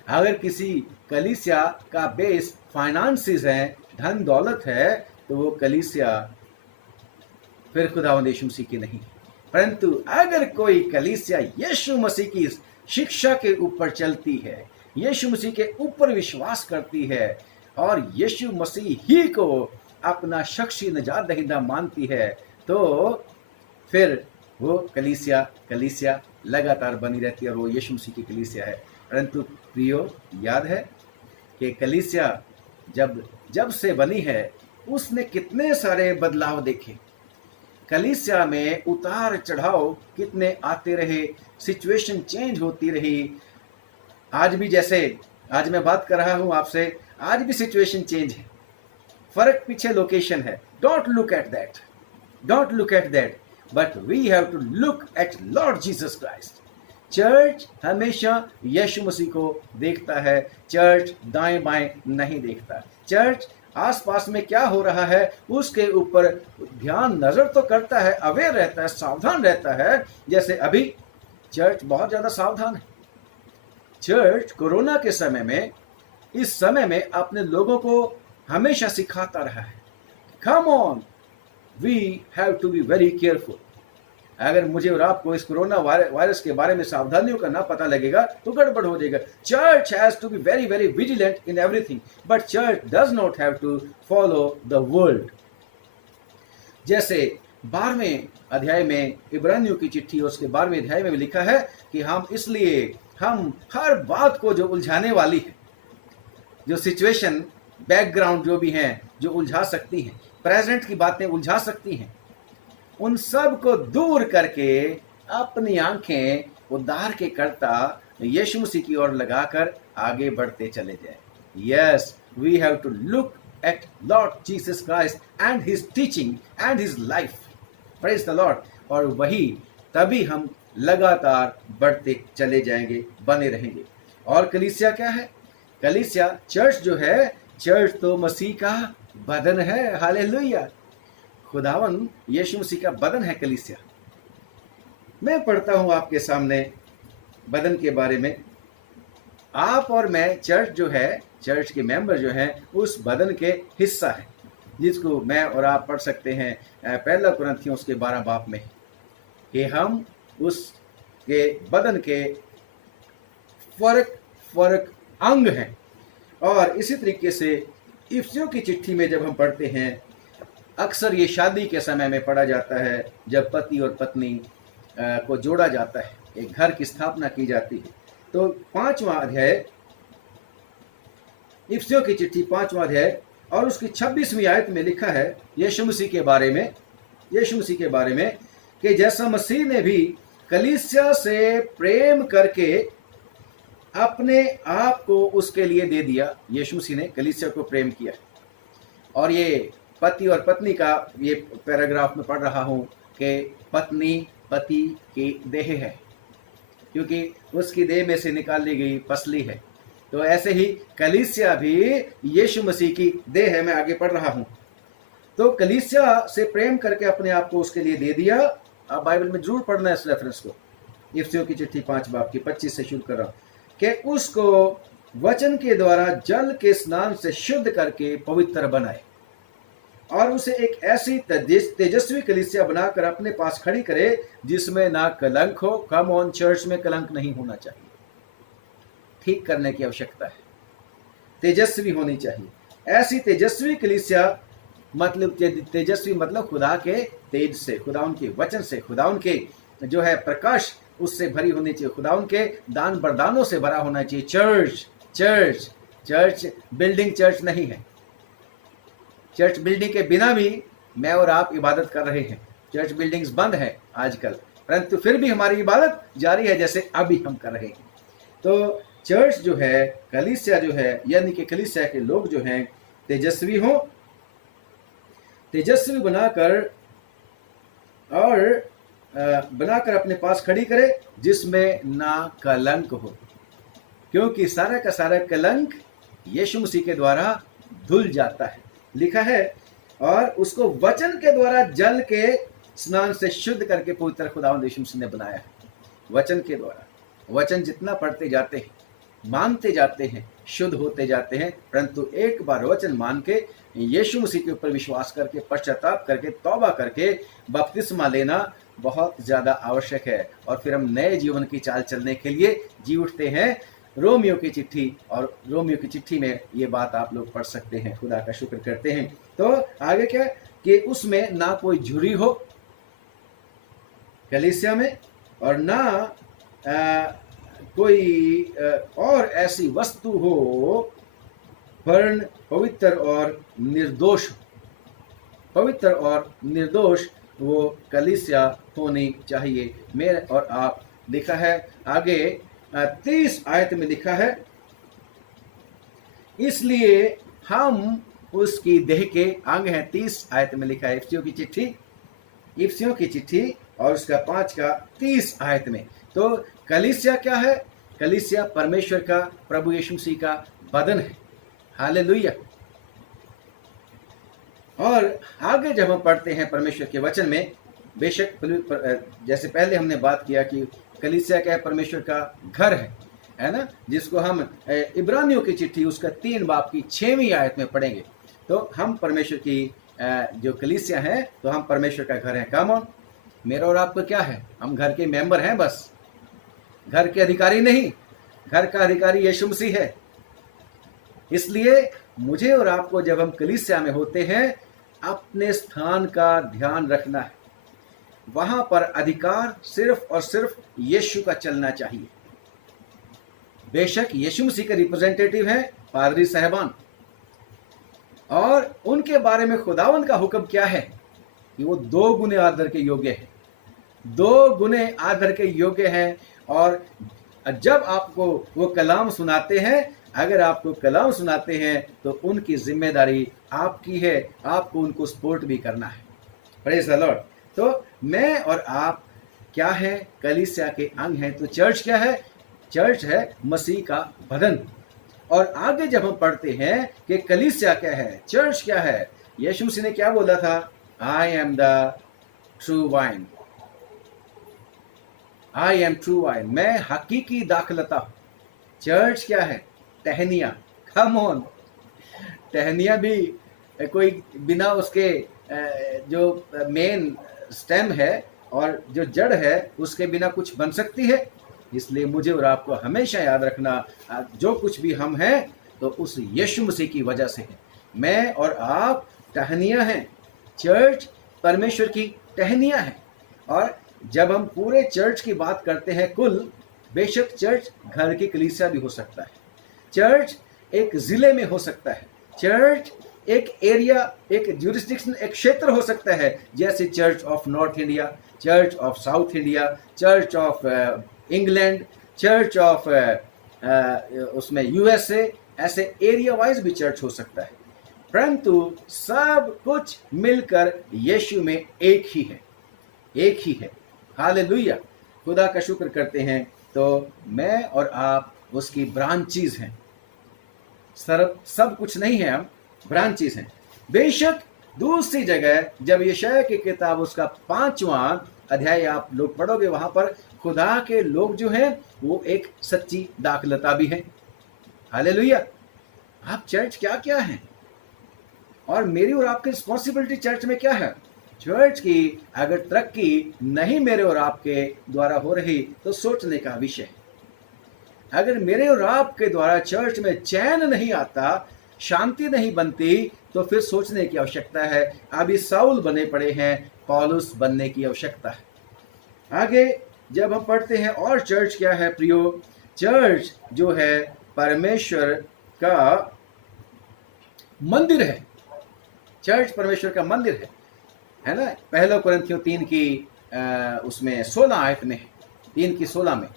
अगर किसी कलीसिया का बेस फाइनेंसेस है, धन दौलत है, तो वो कलीसिया फिर खुदावंद यीशु मसीह की नहीं। परंतु अगर कोई कलीसिया यीशु मसीह की शिक्षा के ऊपर चलती है, यीशु मसीह के ऊपर विश्वास करती है और यीशु मसीह ही को अपना शख्सी निजात दहिंदा मानती है, तो फिर वो कलीसिया लगातार बनी रहती है और वो यीशु मसीह की कलीसिया है। परंतु प्रियो, याद है कि कलीसिया जब से बनी है उसने कितने सारे बदलाव देखे। कलीसिया में उतार चढ़ाव कितने आते रहे, सिचुएशन चेंज होती रही। आज भी जैसे आज मैं बात कर रहा हूं आपसे, आज भी सिचुएशन चेंज है, फर्क पीछे लोकेशन है। Don't look at that, don't look at that, but we have to look at Lord Jesus Christ. Church हमेशा यीशु मसीह को देखता है, चर्च दाएं बाएं नहीं देखता। चर्च आसपास में क्या हो रहा है उसके ऊपर ध्यान नजर तो करता है, अवेयर रहता है, सावधान रहता है। जैसे अभी चर्च बहुत ज्यादा सावधान है। चर्च कोरोना के समय में, इस समय में अपने लोगों को हमेशा सिखाता रहा है, come on, we have to be very careful. अगर मुझे और आपको इस कोरोना वायरस के बारे में सावधानियों का ना पता लगेगा तो गड़बड़ हो जाएगा। Church has to be very very vigilant in everything, but church does not have to follow the world. जैसे 12वें अध्याय में, इब्रानियों की चिट्ठी उसके 12वें अध्याय में लिखा है कि हम हर बात को जो उलझाने वाली है, जो सिचुएशन बैकग्राउंड जो भी हैं, जो उलझा सकती हैं, प्रेजेंट की बातें उलझा सकती हैं, उन सब को दूर करके अपनी आंखें उद्धार के कर्ता यीशु मसीह की ओर लगाकर आगे बढ़ते चले जाएं। Yes, we have to look at Lord Jesus Christ and his teaching and his life. Praise the Lord. और वही तभी हम लगातार बढ़ते चले जाएंगे, बने रहेंगे। और कलीसिया क्या है? कलीसिया, चर्च जो है, चर्च तो मसीह का बदन है। हालेलुया। खुदावन यीशु मसीह का बदन है कलीसिया। मैं पढ़ता हूं आपके सामने बदन के बारे में। आप और मैं, चर्च जो है, चर्च के मेंबर जो हैं, उस बदन के हिस्सा है, जिसको मैं और आप पढ़ सकते हैं 1 कुरिन्थियों उसके 12 बाब में, कि हम उसके बदन के फर्क अंग हैं। और इसी तरीके से इफिसियों की चिट्ठी में जब हम पढ़ते हैं, अक्सर ये शादी के समय में पढ़ा जाता है, जब पति और पत्नी को जोड़ा जाता है, एक घर की स्थापना की जाती है। तो 5वां अध्याय, इफिसियों की चिट्ठी 5वां अध्याय और उसकी 26वीं आयत में लिखा है यीशु मसीह के बारे में, कि जैसा मसीह ने भी कलीसिया से प्रेम करके अपने आप को उसके लिए दे दिया। यीशु मसीह ने कलीसिया को प्रेम किया। और ये पति और पत्नी का ये पैराग्राफ में पढ़ रहा हूं कि पत्नी पति की देह है, क्योंकि उसकी देह में से निकाली गई पसली है। तो ऐसे ही कलीसिया भी यीशु मसीह की देह है। मैं आगे पढ़ रहा हूं। तो कलीसिया से प्रेम करके अपने आप को उसके लिए दे दिया। आप बाइबल में जरूर पढ़ना है इस रेफरेंस को। इफिसियों की चिट्ठी 5 बाब की 25 से शुरू कर रहा हूं, कि उसको वचन के द्वारा जल के स्नान से शुद्ध करके पवित्र बनाए और उसे एक ऐसी तेजस्वी कलीसिया बनाकर अपने पास खड़ी करे जिसमें ना कलंक हो। कम ऑन, चर्च में कलंक नहीं होना चाहिए। ठीक करने की आवश्यकता है, तेजस्वी होनी चाहिए। ऐसी तेजस्वी कलीसिया, मतलब तेजस्वी मतलब खुदा के तेज से, खुदा उनके वचन से, खुदा उनके जो है प्रकाश, उससे भरी होनी चाहिए, खुदा उनके दान वरदानों से भरा होना चाहिए। चर्च बिल्डिंग चर्च नहीं है। चर्च बिल्डिंग के बिना भी मैं और आप इबादत कर रहे हैं। चर्च बिल्डिंग्स बंद है आजकल, परंतु फिर भी हमारी इबादत जारी है, जैसे अभी हम कर रहे हैं। तो चर्च जो है, कलीसिया जो है, यानी कि कलीसिया के लोग जो हैं तेजस्वी हो, तेजस्वी बनाकर अपने पास खड़ी करे जिसमें ना कलंक हो, क्योंकि सारा का सारा कलंक यीशु मसीह के द्वारा धुल जाता है। लिखा है, और उसको वचन के द्वारा जल के स्नान से शुद्ध करके पवित्र खुदावंद यीशु मसीह ने बनाया है। वचन के द्वारा, वचन जितना पढ़ते जाते हैं, मानते जाते हैं, शुद्ध होते जाते हैं। परंतु एक बार वचन मान के यीशु मसीह के ऊपर विश्वास करके, पश्चाताप करके, तौबा करके बपतिस्मा लेना बहुत ज़्यादा आवश्यक है। और फिर हम नए जीवन की चाल चलने के लिए जी उठते हैं। रोमियो की चिट्ठी, और रोमियो की चिट्ठी में ये बात आप लोग पढ़ सकते हैं। खुदा का शुक्र करते हैं। तो आगे क्या, कि उसमें ना कोई झुरी हो कलीसिया में, और ना कोई और ऐसी वस्तु हो, पवित्र और निर्दोष वो कलीसिया होनी चाहिए। मेरे और आप, लिखा है आगे 30 आयत में लिखा है, इसलिए हम उसकी देह के अंग हैं। 30 आयत में लिखा है, इफिसियों की चिट्ठी और उसका 5 का 30 आयत में। तो कलीसिया क्या है? कलीसिया परमेश्वर का, प्रभु यीशु मसीह का बदन है। हालेलुया। और आगे जब हम पढ़ते हैं परमेश्वर के वचन में, बेशक जैसे पहले हमने बात किया कि कलीसिया क्या है? परमेश्वर का घर है ना, जिसको हम इब्रानियों की चिट्ठी उसका 3 बाब की 6वीं आयत में पढ़ेंगे। तो हम परमेश्वर की जो कलीसिया है, तो हम परमेश्वर का घर है। कम ऑन, मेरा और आपका क्या है? हम घर के मेंबर हैं, बस घर के अधिकारी नहीं। घर का अधिकारी यीशु मसीह है। इसलिए मुझे और आपको जब हम कलीसिया में होते हैं, अपने स्थान का ध्यान रखना है। वहां पर अधिकार सिर्फ और सिर्फ यीशु का चलना चाहिए। बेशक यीशु मसीह के रिप्रेजेंटेटिव हैं पादरी साहबान, और उनके बारे में खुदावंद का हुक्म क्या है कि वो 2 गुने आदर के योग्य है। 2 गुने आदर के योग्य हैं। और जब आपको वो कलाम सुनाते हैं, अगर आपको कलाम सुनाते हैं, तो उनकी जिम्मेदारी आपकी है, आपको उनको सपोर्ट भी करना है। Praise the Lord. तो मैं और आप क्या है? कलीसिया के अंग हैं। तो चर्च क्या है? चर्च है मसीह का बदन। और आगे जब हम पढ़ते हैं कि कलीसिया क्या है, चर्च क्या है, यीशु मसीह ने क्या बोला था? I am the true wine, I am true wine, मैं हकीकी दाखलता हूं। चर्च क्या है? टहनिया। कम ऑन, टहनिया भी कोई बिना उसके जो मेन स्टेम है और जो जड़ है, उसके बिना कुछ बन सकती है? इसलिए मुझे और आपको हमेशा याद रखना, जो कुछ भी हम हैं तो उस यीशु मसीह की वजह से है। मैं और आप टहनिया हैं। चर्च परमेश्वर की टहनिया है। और जब हम पूरे चर्च की बात करते हैं कुल, बेशक चर्च घर की कलीसिया भी हो सकता है, चर्च एक जिले में हो सकता है, चर्च एक एरिया, एक ज्यूरिस्डिक्शन, एक क्षेत्र हो सकता है, जैसे church of north India, church of south India, church of England, church of उसमें यूएसए, ऐसे एरिया वाइज भी चर्च हो सकता है। परंतु सब कुछ मिलकर यीशु में एक ही है, एक ही है। हालेलुया। खुदा का शुक्र करते हैं। तो मैं और आप उसकी ब्रांचेस हैं। सब कुछ नहीं है, हम ब्रांचेस हैं। बेशक दूसरी जगह जब यशायाह की किताब उसका 5वां अध्याय आप लोग पढ़ोगे, वहां पर खुदा के लोग जो हैं वो एक सच्ची दाखलता भी है। हालेलुया। आप चर्च क्या क्या हैं, और मेरी और आपकी रिस्पॉन्सिबिलिटी चर्च में क्या है? चर्च की अगर तरक्की नहीं मेरे और आपके द्वारा हो रही, तो सोचने का विषय है। अगर मेरे और आपके द्वारा चर्च में चैन नहीं आता, शांति नहीं बनती, तो फिर सोचने की आवश्यकता है। अभी साउल बने पड़े हैं, पौलुस बनने की आवश्यकता है। आगे जब हम पढ़ते हैं, और चर्च क्या है प्रियो? चर्च जो है परमेश्वर का मंदिर है। चर्च परमेश्वर का मंदिर है ना। पहला कुरिन्थियों 3 की उसमें 16 आयत में, 3 की 16 में,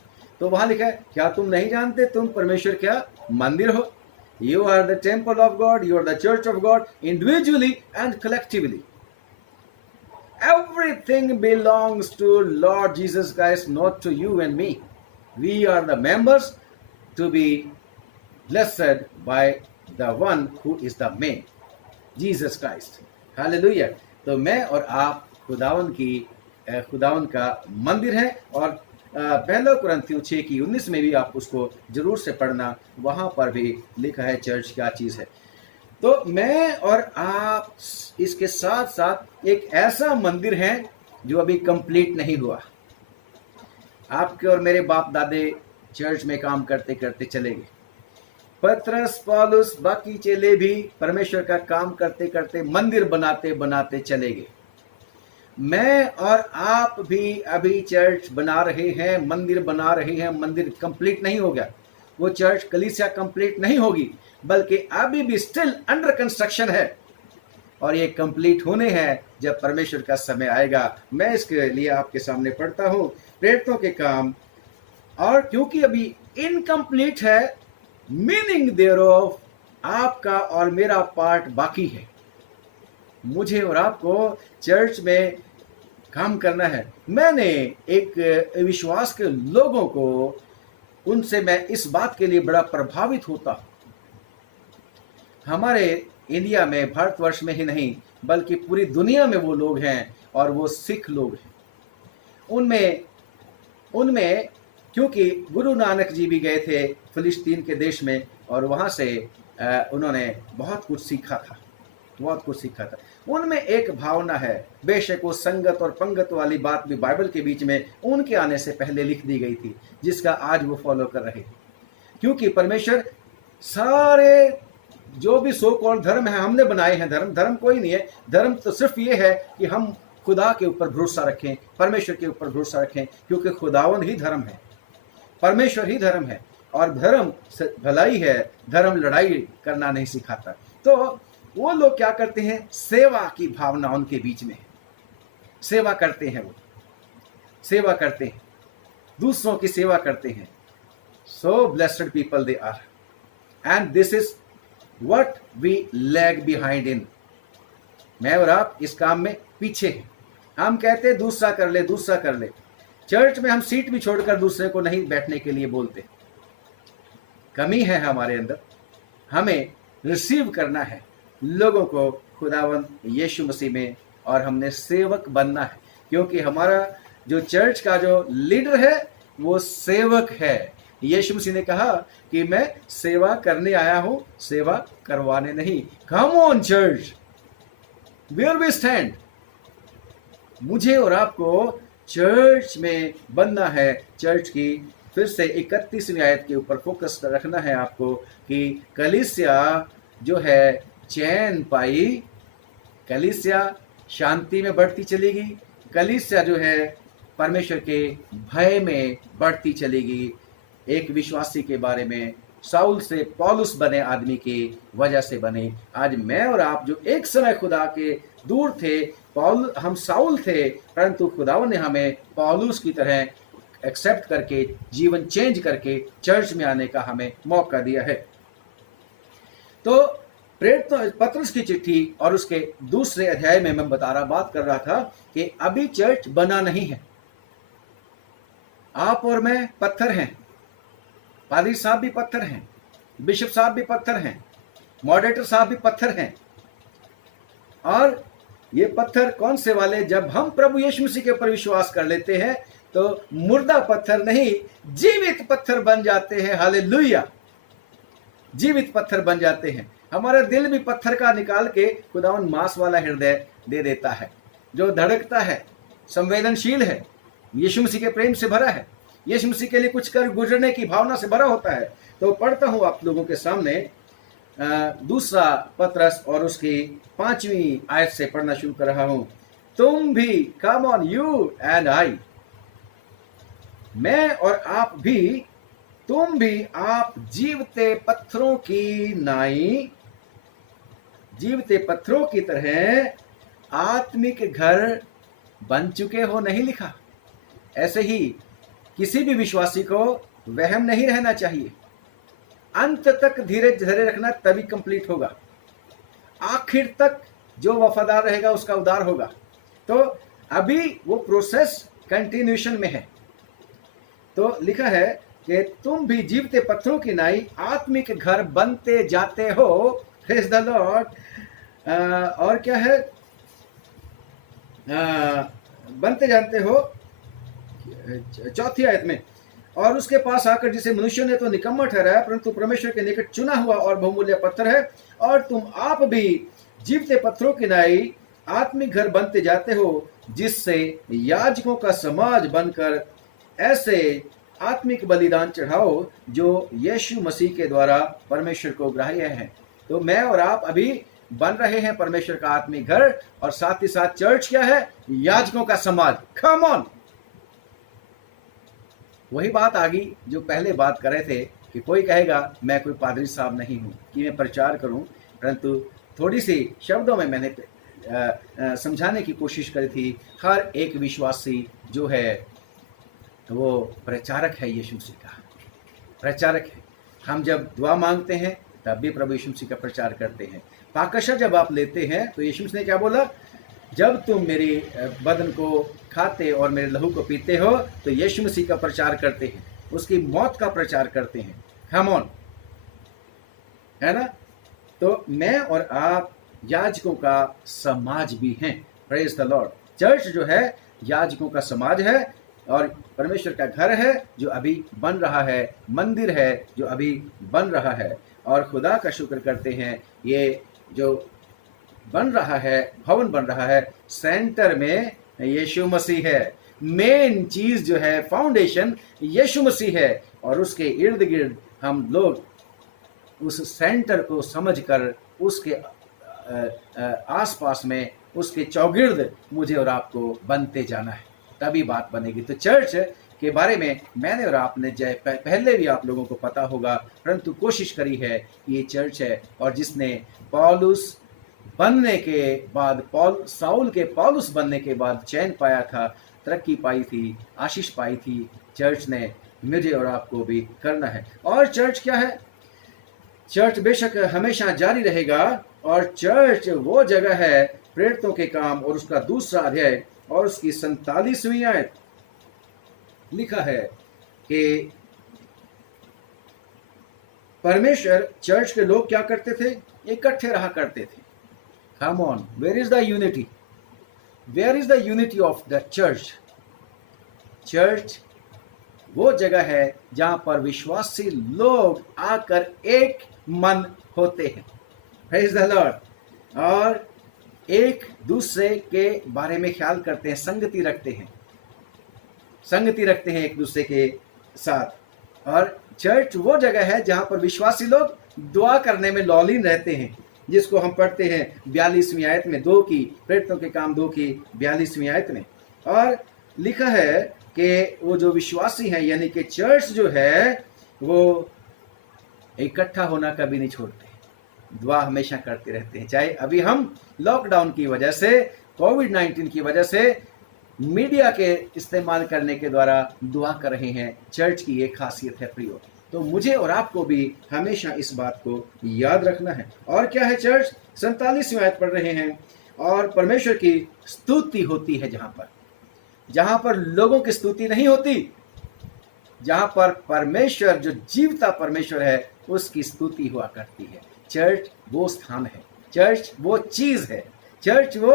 तो वहां लिखा है, क्या तुम नहीं जानते तुम परमेश्वर क्या मंदिर हो? You are the temple of God, you are the church of God, individually and collectively. Everything belongs to Lord Jesus Christ, not to you and me. We are the members to be blessed by the one who is the main, Jesus Christ. Hallelujah. तो मैं और आप खुदावन का मंदिर है। और पहला कुरिन्थियों 6 की 19 में भी आप उसको जरूर से पढ़ना, वहां पर भी लिखा है चर्च क्या चीज है। तो मैं और आप इसके साथ साथ एक ऐसा मंदिर है जो अभी कंप्लीट नहीं हुआ। आपके और मेरे बाप दादे चर्च में काम करते करते चले गए। पतरस, पौलुस, बाकी चेले भी परमेश्वर का काम करते करते मंदिर बनाते बनाते चले गए। मैं और आप भी अभी चर्च बना रहे हैं, मंदिर बना रहे हैं। मंदिर कंप्लीट नहीं हो गया, वो चर्च कलीसिया कंप्लीट नहीं होगी, बल्कि अभी भी स्टिल अंडर कंस्ट्रक्शन है। और ये कंप्लीट होने हैं जब परमेश्वर का समय आएगा। मैं इसके लिए आपके सामने पढ़ता हूँ प्रेरितों के काम, और क्योंकि अभी इनकम्प्लीट है, मीनिंग देयर ऑफ आपका और मेरा पार्ट बाकी है। मुझे और आपको चर्च में काम करना है। मैंने एक विश्वास के लोगों को, उनसे मैं इस बात के लिए बड़ा प्रभावित होता हूँ। हमारे इंडिया में, भारतवर्ष में ही नहीं बल्कि पूरी दुनिया में वो लोग हैं, और वो सिख लोग हैं। उनमें क्योंकि गुरु नानक जी भी गए थे फिलिस्तीन के देश में, और वहाँ से उन्होंने बहुत कुछ सीखा था। उनमें एक भावना है, बेशक वो संगत और पंगत वाली बात भी बाइबल के बीच में उनके आने से पहले लिख दी गई थी, जिसका आज वो फॉलो कर रहे थे। क्योंकि परमेश्वर सारे जो भी सो कॉल्ड धर्म है हमने बनाए हैं। धर्म कोई नहीं है। धर्म तो सिर्फ ये है कि हम खुदा के ऊपर भरोसा रखें, परमेश्वर के ऊपर भरोसा रखें, क्योंकि खुदावन ही धर्म है, परमेश्वर ही धर्म है, और धर्म भलाई है। धर्म लड़ाई करना नहीं सिखाता। तो वो लोग क्या करते हैं, सेवा की भावना उनके बीच में है। सेवा करते हैं, वो सेवा करते हैं, दूसरों की सेवा करते हैं। So blessed people they are, and this is what we lag behind in. मैं और आप इस काम में पीछे हैं। हम कहते हैं दूसरा कर ले, दूसरा कर ले। चर्च में हम सीट भी छोड़कर दूसरे को नहीं बैठने के लिए बोलते। कमी है हमारे अंदर। हमें रिसीव करना है लोगों को खुदावंद यीशु मसीह में, और हमने सेवक बनना है, क्योंकि हमारा जो चर्च का जो लीडर है वो सेवक है। यीशु मसीह ने कहा कि मैं सेवा करने आया हूं, सेवा करवाने नहीं। Come on church, where we stand. मुझे और आपको चर्च में बनना है। चर्च की फिर से 31वीं आयत के ऊपर फोकस रखना है आपको, कि कलीसिया जो है चैन पाई, कलीसिया शांति में बढ़ती चलेगी, कलीसिया जो है परमेश्वर के भय में बढ़ती चलेगी। एक विश्वासी के बारे में, साउल से पौलुस बने आदमी की वजह से बने। आज मैं और आप जो एक समय खुदा के दूर थे, हम साउल थे, परंतु खुदावन ने हमें पौलुस की तरह एक्सेप्ट करके, जीवन चेंज करके चर्च में आने का हमें मौका दिया है। तो प्रेरित पत्रस की चिट्ठी और उसके दूसरे अध्याय में मैं बात कर रहा था कि अभी चर्च बना नहीं है। आप और मैं पत्थर हैं, पादरी साहब भी पत्थर हैं, बिशप साहब भी पत्थर हैं, मॉडरेटर साहब भी पत्थर हैं। और ये पत्थर कौन से वाले, जब हम प्रभु यीशु मसीह के ऊपर विश्वास कर लेते हैं तो मुर्दा पत्थर नहीं, जीवित पत्थर बन जाते हैं। हालेलुया, जीवित पत्थर बन जाते हैं। हमारा दिल भी पत्थर का निकाल के खुदावन मांस वाला हृदय दे देता है, जो धड़कता है, संवेदनशील है, यीशु मसीह के प्रेम से भरा है, यीशु मसीह के लिए कुछ कर गुजरने की भावना से भरा होता है। तो पढ़ता हूं आप लोगों के सामने दूसरा पत्रस और उसकी 5वीं आयत से पढ़ना शुरू कर रहा हूं। तुम भी, come on, you and I, मैं और आप भी, तुम भी, आप जीवते पत्थरों की नाई, जीवते पत्थरों की तरह आत्मिक घर बन चुके हो, नहीं लिखा। ऐसे ही किसी भी विश्वासी को वहम नहीं रहना चाहिए। अंत तक धीरज धरे रखना, तभी कंप्लीट होगा। आखिर तक जो वफादार रहेगा उसका उद्धार होगा। तो अभी वो प्रोसेस कंटिन्यूएशन में है। तो लिखा है कि तुम भी जीवते पत्थरों की नाई आत्मिक घर बनते जाते हो। Praise the Lord. और क्या है, बनते जानते हो, 4थी आयत में, और उसके पास आकर जिसे मनुष्य ने तो निकम्मा ठहराया, परंतु परमेश्वर के निकट चुना हुआ और बहुमूल्य पत्थर है, और तुम आप भी जीवते पत्थरों की नाई आत्मिक घर बनते जाते हो, जिससे याजकों का समाज बनकर ऐसे आत्मिक बलिदान चढ़ाओ जो यीशु मसीह के द्वारा परमेश्वर को ग्राह्य है। तो मैं और आप अभी बन रहे हैं परमेश्वर का आत्मिक घर, और साथ ही साथ चर्च क्या है, याजकों का समाज। कम ऑन, वही बात आ गई जो पहले बात कर रहे थे कि कोई कहेगा मैं कोई पादरी साहब नहीं हूं कि मैं प्रचार करूं, परंतु थोड़ी सी शब्दों में मैंने समझाने की कोशिश करी थी। हर एक विश्वासी जो है वो प्रचारक है, यीशु मसीह का प्रचारक है। हम जब दुआ मांगते हैं तब भी प्रभु यीशु मसीह का प्रचार करते हैं। पाकशा जब आप लेते हैं तो यीशु मसीह ने क्या बोला, जब तुम मेरी बदन को खाते और मेरे लहू को पीते हो तो यीशु मसीह का प्रचार करते हैं, उसकी मौत का प्रचार करते हैं। कम ऑन, है ना। तो मैं और आप याजकों का समाज भी हैं। Praise the Lord. चर्च जो है याजकों का समाज है और परमेश्वर का घर है जो अभी बन रहा है, मंदिर है जो अभी बन रहा है। और खुदा का शुक्र करते हैं, ये जो बन रहा है, भवन बन रहा है, सेंटर में यीशु मसीह है। मेन चीज जो है, फाउंडेशन यीशु मसीह है और उसके इर्द गिर्द हम लोग उस सेंटर को समझकर उसके आसपास में, उसके चौगिर्द मुझे और आपको बनते जाना है, तभी बात बनेगी। तो चर्च के बारे में मैंने और आपने पहले भी आप लोगों को पता होगा, परंतु कोशिश करी है। ये चर्च है और जिसने पौलुस बनने के बाद, साउल के पौलुस बनने के बाद चैन पाया था, तरक्की पाई थी, आशीष पाई थी, चर्च ने मुझे और आपको भी करना है। और चर्च क्या है? चर्च बेशक हमेशा जारी रहेगा और चर्च वो जगह है, प्रेरितों के काम और उसका दूसरा अध्याय और उसकी 47वीं आयत लिखा है कि परमेश्वर, चर्च के लोग क्या करते थे? इकट्ठे रहा करते थे। Come on, where is the unity? Where is the unity of the church? Church वो जगह है जहां पर विश्वासी लोग आकर एक मन होते हैं। Praise the Lord. और एक दूसरे के बारे में ख्याल करते हैं, संगति रखते हैं, संगति रखते हैं एक दूसरे के साथ। और चर्च वो जगह है जहां पर विश्वासी लोग दुआ करने में लौलीन रहते हैं, जिसको हम पढ़ते हैं 42वीं आयत में, 2 की प्रेरितों के काम 2 की 42वीं आयत में। और लिखा है कि वो जो विश्वासी हैं, यानी कि चर्च जो है, वो इकट्ठा होना कभी नहीं छोड़ते, दुआ हमेशा करते रहते हैं। चाहे अभी हम लॉकडाउन की वजह से, कोविड-19 की वजह से मीडिया के इस्तेमाल करने के द्वारा दुआ कर रहे हैं, चर्च की ये खासियत है प्रियो। तो मुझे और आपको भी हमेशा इस बात को याद रखना है। और क्या है चर्च? 47वीं आयत पढ़ रहे हैं। और परमेश्वर की स्तुति होती है जहां पर लोगों की स्तुति नहीं होती, जहां पर परमेश्वर, जो जीवता परमेश्वर है, उसकी स्तुति हुआ करती है। चर्च वो स्थान है, चर्च वो चीज है, चर्च वो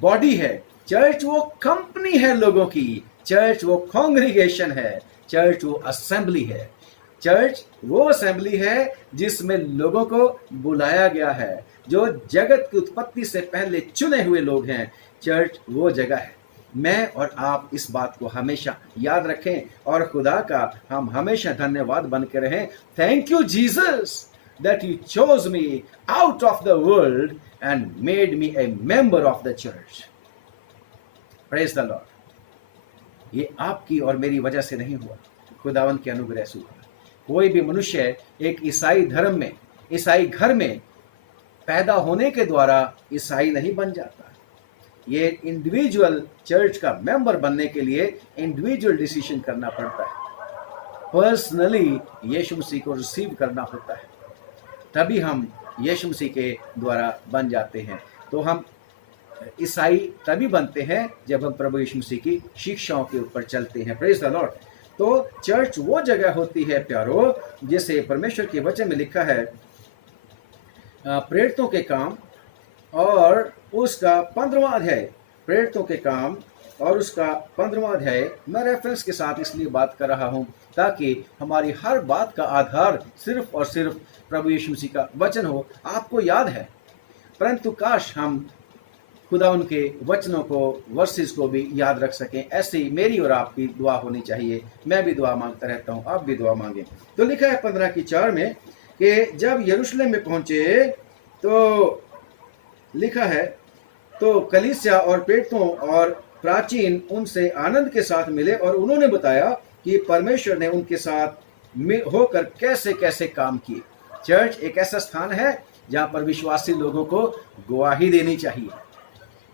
बॉडी है, चर्च वो कंपनी है लोगों की, चर्च वो कांग्रीगेशन है, चर्च वो असेंबली है। चर्च वो असेंबली है जिसमें लोगों को बुलाया गया है, जो जगत की उत्पत्ति से पहले चुने हुए लोग हैं। चर्च वो जगह है। मैं और आप इस बात को हमेशा याद रखें और खुदा का हम हमेशा धन्यवाद बन के रहें। Thank you Jesus that you chose me out of the world and made me a member of the church. Praise the Lord. ये आपकी और मेरी वजह से नहीं हुआ, खुदावन के अनुग्रह से हुआ। कोई भी मनुष्य एक ईसाई धर्म में, ईसाई घर में पैदा होने के द्वारा ईसाई नहीं बन जाता। ये इंडिविजुअल चर्च का मेंबर बनने के लिए इंडिविजुअल डिसीजन करना पड़ता है, पर्सनली यीशु मसीह को रिसीव करना होता है, तभी हम यीशु मसीह के द्वारा बन जाते हैं। तो हम ईसाई तभी बनते हैं जब हम प्रभु यीशु मसीह की शिक्षाओं के ऊपर चलते हैं। Praise the Lord. तो चर्च वो जगह होती है प्यारो, जैसे परमेश्वर के वचन में लिखा है, प्रेरितों के काम और उसका 15वां अध्याय, प्रेरितों के काम और उसका 15वां अध्याय। मैं रेफरेंस के साथ इसलिए बात कर रहा हूं ताकि हमारी हर बात का आधार सिर्फ और सिर्फ प्रभु यीशु मसीह का वचन हो। आपको याद है, परंतु काश हम खुदा उनके वचनों को, वर्सेस को भी याद रख सकें। ऐसे ही मेरी और आपकी दुआ होनी चाहिए। मैं भी दुआ मांगता रहता हूं, आप भी दुआ मांगें। तो लिखा है 15:4 में कि जब यरूशलेम में पहुंचे तो लिखा है, तो कलीसिया और प्रेरितों और प्राचीन उनसे आनंद के साथ मिले और उन्होंने बताया कि परमेश्वर ने उनके साथ होकर कैसे कैसे काम किए। चर्च एक ऐसा स्थान है जहाँ पर विश्वासी लोगों को गवाही देनी चाहिए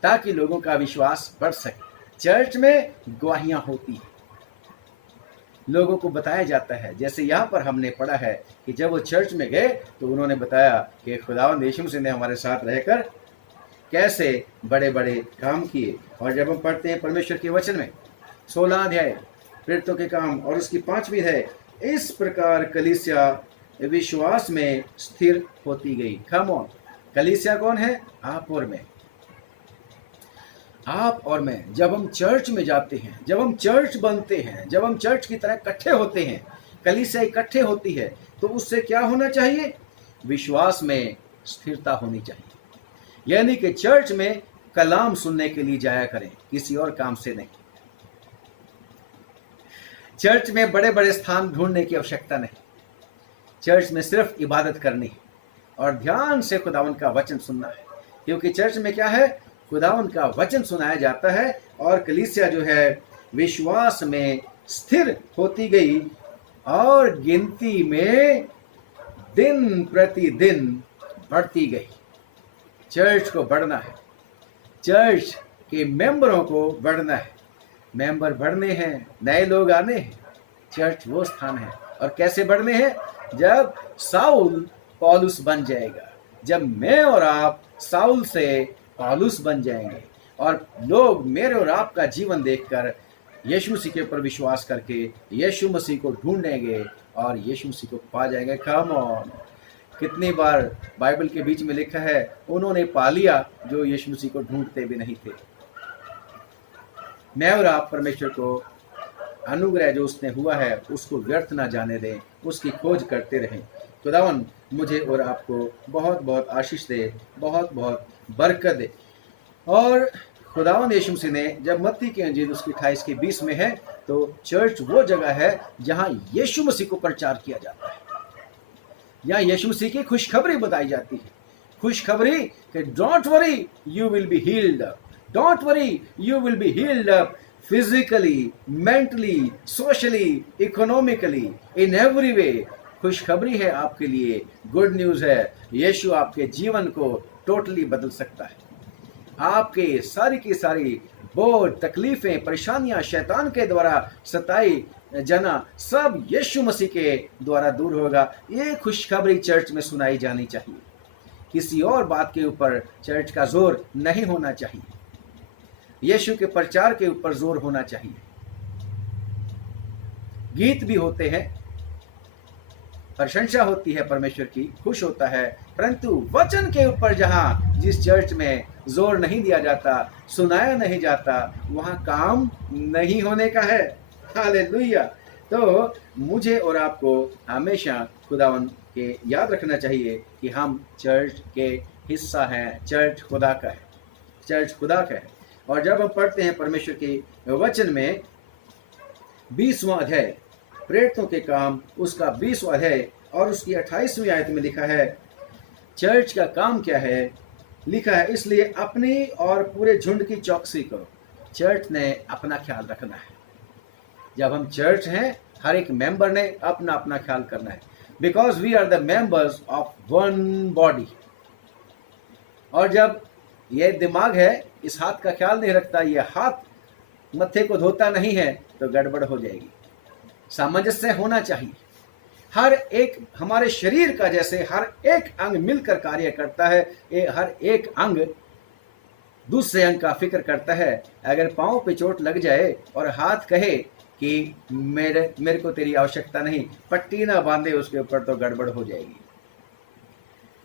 ताकि लोगों का विश्वास बढ़ सके। चर्च में गवाहियाँ होती हैं, लोगों को बताया जाता है। जैसे यहाँ पर हमने पढ़ा है कि जब वो चर्च में गए तो उन्होंने बताया कि खुदावंद यीशु मसीह ने हमारे साथ रहकर कैसे बड़े बड़े काम किए। और जब हम पढ़ते हैं परमेश्वर के वचन में 16 अध्याय प्रेरितों के काम और उसकी 5वीं है, इस प्रकार कलीसिया विश्वास में स्थिर होती गई। कम ऑन, कलीसिया कौन है? आप और मैं। आप और मैं जब हम चर्च में जाते हैं, जब हम चर्च बनते हैं, जब हम चर्च की तरह इकट्ठे होते हैं, कलीसिया इकट्ठे होती है, तो उससे क्या होना चाहिए? विश्वास में स्थिरता होनी चाहिए। यानी कि चर्च में कलाम सुनने के लिए जाया करें, किसी और काम से नहीं। चर्च में बड़े बड़े स्थान ढूंढने की आवश्यकता नहीं। चर्च में सिर्फ इबादत करनी है और ध्यान से खुदावन का वचन सुनना है, क्योंकि चर्च में क्या है? खुदावन का वचन सुनाया जाता है और कलीसिया जो है विश्वास में स्थिर होती गई और गिनती में दिन प्रतिदिन बढ़ती गई। चर्च को बढ़ना है, चर्च के मेंबरों को बढ़ना है, मेंबर बढ़ने हैं, नए लोग आने हैं। चर्च वो स्थान है। और कैसे बढ़ने हैं? जब साउल पौलुस बन जाएगा, जब मैं और आप साउल से पौलुस बन जाएंगे और लोग मेरे और आपका जीवन देखकर यीशु मसीह के ऊपर विश्वास करके यीशु मसीह को ढूंढेंगे और यीशु मसीह को पा जाएंगे। कम ऑन, कितनी बार बाइबल के बीच में लिखा है, उन्होंने पा लिया जो यीशु मसीह को ढूंढते भी नहीं थे। मैं और आप परमेश्वर को अनुग्रह जो उसने हुआ है उसको व्यर्थ ना जाने दें, उसकी खोज करते रहें। खुदावन मुझे और आपको बहुत बहुत आशीष दे, बहुत बहुत बरकत दे। और खुदावन यीशु मसीह ने जब मत्ती की अंजील उसकी 28 के 20 में है, तो चर्च वो जगह है जहां यीशु मसीह को प्रचार किया जाता है, यहाँ यीशु मसीह की खुशखबरी बताई जाती है। खुशखबरी कि don't worry you will be healed up, don't worry you will be healed up physically, mentally, socially, economically, in every way. खुशखबरी है आपके लिए, गुड न्यूज है। यीशु आपके जीवन को टोटली बदल सकता है। आपके सारी की सारी बोझ, तकलीफें, परेशानियां शैतान के द्वारा सताई जना सब यीशु मसीह के द्वारा दूर होगा। ये खुशखबरी चर्च में सुनाई जानी चाहिए। किसी और बात के ऊपर चर्च का जोर नहीं होना चाहिए, यीशु के प्रचार के ऊपर जोर होना चाहिए। गीत भी होते हैं, प्रशंसा होती है परमेश्वर की, खुश होता है, परंतु वचन के ऊपर जहां जिस चर्च में जोर नहीं दिया जाता, सुनाया नहीं जाता, वहां काम नहीं होने का है। हालेलुया। तो मुझे और आपको हमेशा खुदावन के याद रखना चाहिए कि हम चर्च के हिस्सा हैं। चर्च खुदा का है, चर्च खुदा का है। और जब हम पढ़ते हैं परमेश्वर के वचन में 20वां अध्याय प्रेरितों के काम, उसका 20वां अध्याय और उसकी 28वीं आयत में लिखा है चर्च का काम क्या है। लिखा है, इसलिए अपनी और पूरे झुंड की चौकसी करो। चर्च ने अपना ख्याल रखना है। जब हम चर्च हैं, हर एक मेंबर ने अपना अपना ख्याल करना है, because we are the members of one body. और जब ये दिमाग है इस हाथ का ख्याल नहीं रखता, ये हाथ मत्थे को धोता नहीं है, तो गड़बड़ हो जाएगी। सामंजस्य होना चाहिए। हर एक हमारे शरीर का जैसे हर एक अंग मिलकर कार्य करता है, ये हर एक अंग दूसरे अंग का फिक्र करता है। अगर पांव पे चोट लग जाए और हाथ कहे कि मेरे को तेरी आवश्यकता नहीं, पट्टी ना बांधे उसके ऊपर, तो गड़बड़ हो जाएगी।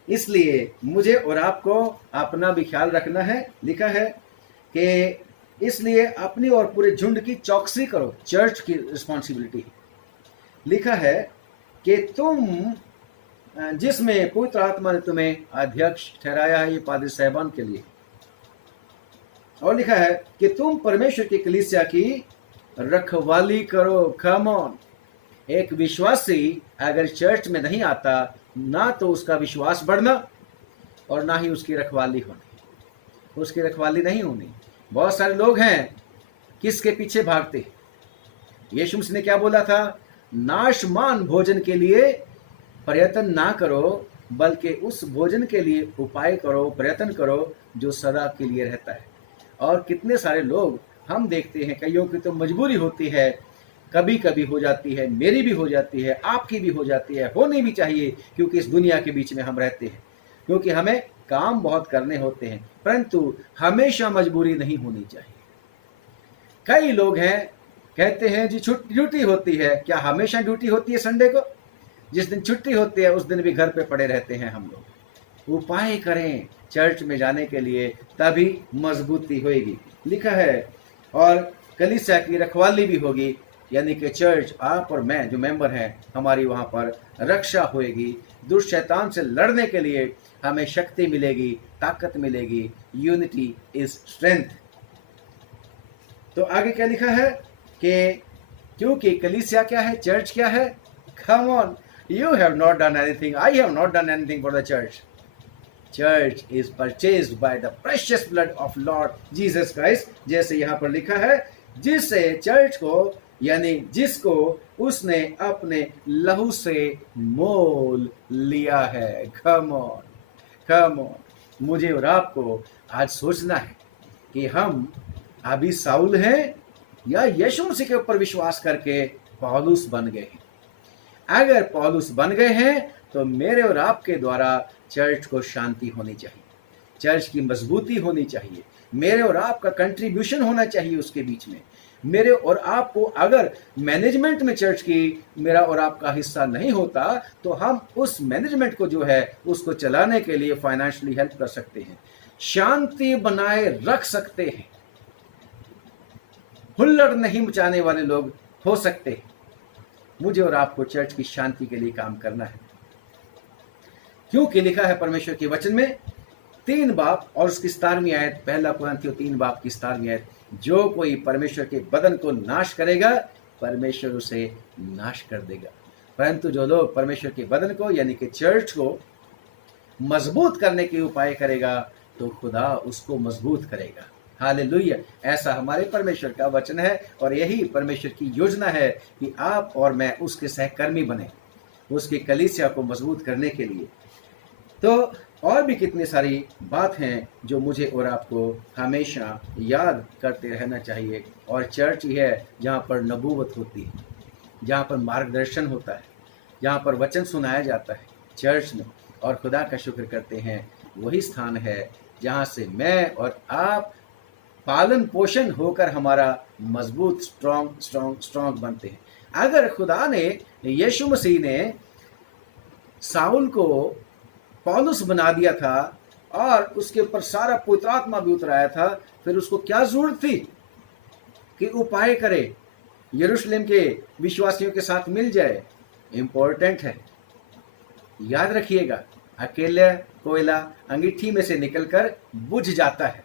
इसलिए मुझे और आपको अपना भी ख्याल रखना है। लिखा है कि इसलिए अपनी और पूरे झुंड की चौकसी करो, चर्च की रिस्पॉन्सिबिलिटी। लिखा है कि तुम जिसमें पवित्र आत्मा ने तुम्हें अध्यक्ष ठहराया है, ये पादरी साहबान के लिए। और लिखा है कि तुम परमेश्वर की कलीसिया की रखवाली करो। कम ऑन, एक विश्वासी अगर चर्च में नहीं आता, ना तो उसका विश्वास बढ़ना और ना ही उसकी रखवाली होनी। उसकी रखवाली नहीं होनी। बहुत सारे लोग हैं किसके पीछे भागते। यीशु मसीह ने क्या बोला था? नाशमान भोजन के लिए प्रयत्न ना करो, बल्कि उस भोजन के लिए उपाय करो, प्रयत्न करो जो सदा के लिए रहता है। और कितने सारे लोग हम देखते हैं, कईयों की तो मजबूरी होती है, कभी कभी हो जाती है, मेरी भी हो जाती है, आपकी भी हो जाती है, होनी भी चाहिए, क्योंकि इस दुनिया के बीच में हम रहते हैं, क्योंकि हमें काम बहुत करने होते हैं, परंतु हमेशा मजबूरी नहीं होनी चाहिए। कई लोग हैं कहते हैं जी ड्यूटी होती है, क्या हमेशा ड्यूटी होती है संडे को? जिस दिन छुट्टी होती है उस दिन भी घर पे पड़े रहते हैं हम लोग। उपाय करें चर्च में जाने के लिए, तभी मजबूती होगी। लिखा है और कलीसिया की रखवाली भी होगी, यानी कि चर्च, आप और मैं जो मेंबर हैं, हमारी वहाँ पर रक्षा होएगी। दुष्ट शैतान से लड़ने के लिए हमें शक्ति मिलेगी, ताकत मिलेगी। Unity is strength. तो आगे क्या लिखा है कि क्योंकि कलीसिया क्या है, चर्च क्या है? Come on, you have not done anything, I have not done anything for the church. Church is purchased by the precious blood of Lord Jesus Christ. जैसे यहाँ पर लिखा है, जिससे चर्च को, यानी जिसको उसने अपने लहू से मोल लिया है। Come on, come on. मुझे और आपको आज सोचना है कि हम अभी साउल हैं या यीशु मसीह के ऊपर विश्वास करके पौलुस बन गए हैं। अगर पौलुस बन गए हैं तो मेरे और आपके द्वारा चर्च को शांति होनी चाहिए, चर्च की मजबूती होनी चाहिए, मेरे और आपका कंट्रीब्यूशन होना चाहिए उसके बीच में। मेरे और आपको अगर मैनेजमेंट में चर्च की मेरा और आपका हिस्सा नहीं होता तो हम उस मैनेजमेंट को जो है उसको चलाने के लिए फाइनेंशियली हेल्प कर सकते हैं, शांति बनाए रख सकते हैं, हुल्लड़ नहीं मचाने वाले लोग हो सकते हैं। मुझे और आपको चर्च की शांति के लिए काम करना है, क्योंकि लिखा है परमेश्वर के वचन में 3 बाब और उसकी 17वीं आयत, पहला कुरिन्थियों 3 बाब की 17वीं आयत, जो कोई परमेश्वर के बदन को नाश करेगा परमेश्वर उसे नाश कर देगा, परंतु जो लोग परमेश्वर के बदन को यानी कि चर्च को मजबूत करने के उपाय करेगा तो खुदा उसको मजबूत करेगा। हालेलुया, ऐसा हमारे परमेश्वर का वचन है और यही परमेश्वर की योजना है कि आप और मैं उसके सहकर्मी बने, उसकी कलीसिया को मजबूत करने के लिए। तो और भी कितनी सारी बात हैं जो मुझे और आपको हमेशा याद करते रहना चाहिए। और चर्च ही है जहाँ पर नबूवत होती है, जहाँ पर मार्गदर्शन होता है, जहाँ पर वचन सुनाया जाता है चर्च में, और खुदा का शुक्र करते हैं वही स्थान है जहाँ से मैं और आप पालन पोषण होकर हमारा मजबूत स्ट्रॉन्ग बनते हैं। अगर खुदा ने, यीशु मसीह ने साउल को पौलुस बना दिया था और उसके ऊपर सारा पवित्र आत्मा भी उतराया था, फिर उसको क्या जरूरत थी कि उपाय करे, यरूशलेम के विश्वासियों के साथ मिल जाए? इंपॉर्टेंट है, याद रखिएगा। अकेला कोयला अंगीठी में से निकलकर बुझ जाता है।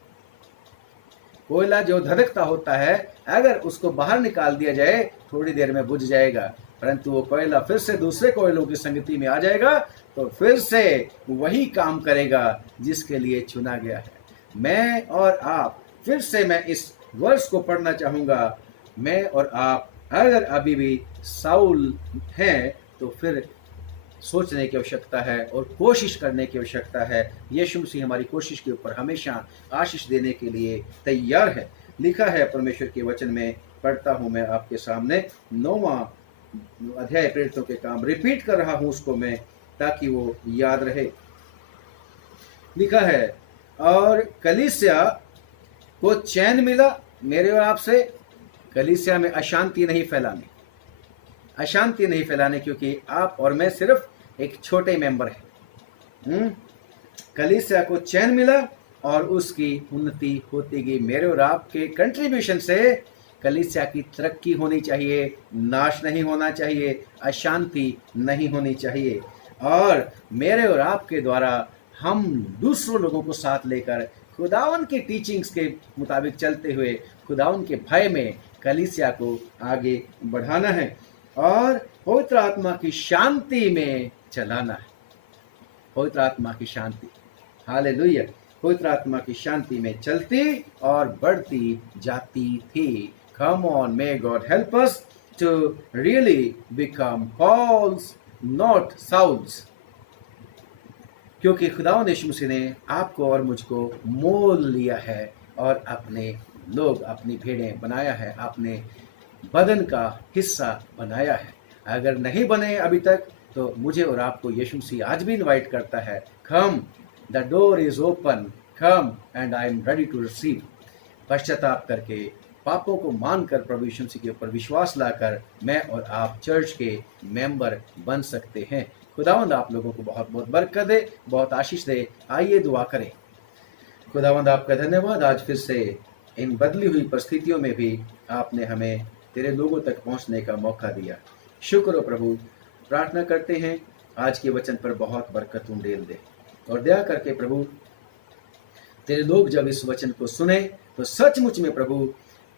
कोयला जो धधकता होता है, अगर उसको बाहर निकाल दिया जाए थोड़ी देर में बुझ जाएगा, परंतु वो कोयला फिर से दूसरे कोयलों की संगति में आ जाएगा तो फिर से वही काम करेगा जिसके लिए चुना गया है। मैं और आप, फिर से मैं इस वर्ष को पढ़ना चाहूँगा, मैं और आप अगर अभी भी साउल हैं तो फिर सोचने की आवश्यकता है और कोशिश करने की आवश्यकता है। यीशु मसीह हमारी कोशिश के ऊपर हमेशा आशीष देने के लिए तैयार है। लिखा है परमेश्वर के वचन में, पढ़ता हूँ मैं आपके सामने, 9वां अध्याय प्रेरितों के काम, रिपीट कर रहा हूँ उसको मैं ताकि वो याद रहे। लिखा है, और कलीसिया को चैन मिला मेरे और आपसे, कलीसिया में अशांति नहीं फैलानी, अशांति नहीं फैलाने, क्योंकि आप और मैं सिर्फ एक छोटे मेंबर हैं। कलीसिया को चैन मिला और उसकी उन्नति होती गई। मेरे और आपके कंट्रीब्यूशन से कलीसिया की तरक्की होनी चाहिए, नाश नहीं होना चाहिए, अशांति नहीं होनी चाहिए। और मेरे और आपके द्वारा हम दूसरों लोगों को साथ लेकर खुदावन की टीचिंग्स के मुताबिक चलते हुए खुदावन के भय में कलीसिया को आगे बढ़ाना है और पवित्र आत्मा की शांति में चलाना है। पवित्र आत्मा की शांति, हालेलुया, पवित्र आत्मा की शांति में चलती और बढ़ती जाती थी। Come on, may God help us to really become Paul's, not Saul's. क्योंकि खुदावंद यीशु मसीह ने आपको और मुझको मोल लिया है और अपने लोग, अपनी भेड़ें बनाया है, अपने बदन का हिस्सा बनाया है। अगर नहीं बने अभी तक तो मुझे और आपको यीशु मसीह आज भी इनवाइट करता है, come, the door is open, come and I am ready to receive. पश्चाताप करके, पापों को मानकर, प्रभु यीशु मसीह के ऊपर विश्वास लाकर मैं और आप चर्च के मेंबर बन सकते हैं। खुदावंद आप लोगों को बहुत बहुत बरकत दे, बहुत आशीष दे। आइए दुआ करें। खुदावंद आपका धन्यवाद, आज फिर से इन बदली हुई परिस्थितियों में भी आपने हमें तेरे लोगों तक पहुंचने का मौका दिया। शुक्र हो प्रभु। प्रार्थना करते हैं आज के वचन पर बहुत बरकत उंडेल दे और दया करके प्रभु तेरे लोग जब इस वचन को सुने तो सचमुच में प्रभु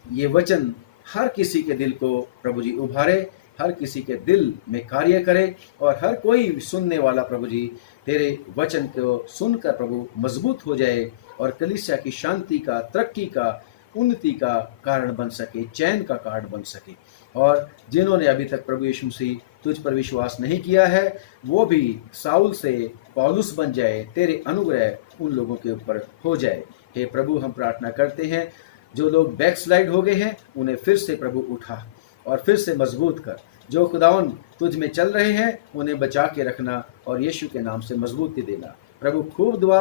ये वचन हर किसी के दिल को प्रभु जी उभारे, हर किसी के दिल में कार्य करे और हर कोई सुनने वाला प्रभु जी तेरे वचन को सुनकर प्रभु मजबूत हो जाए और कलीसिया की शांति का, तरक्की का, उन्नति का कारण बन सके, चैन का कारण बन सके। और जिन्होंने अभी तक प्रभु यीशु मसीह तुझ पर विश्वास नहीं किया है वो भी साउल से पौलुस बन जाए, तेरे अनुग्रह उन लोगों के ऊपर हो जाए। हे प्रभु, हम प्रार्थना करते हैं जो लोग बैकस्लाइड हो गए हैं उन्हें फिर से प्रभु उठा और फिर से मजबूत कर। जो खुदावन तुझ में चल रहे हैं उन्हें बचा के रखना और यीशु के नाम से मजबूती देना। प्रभु खूब दुआ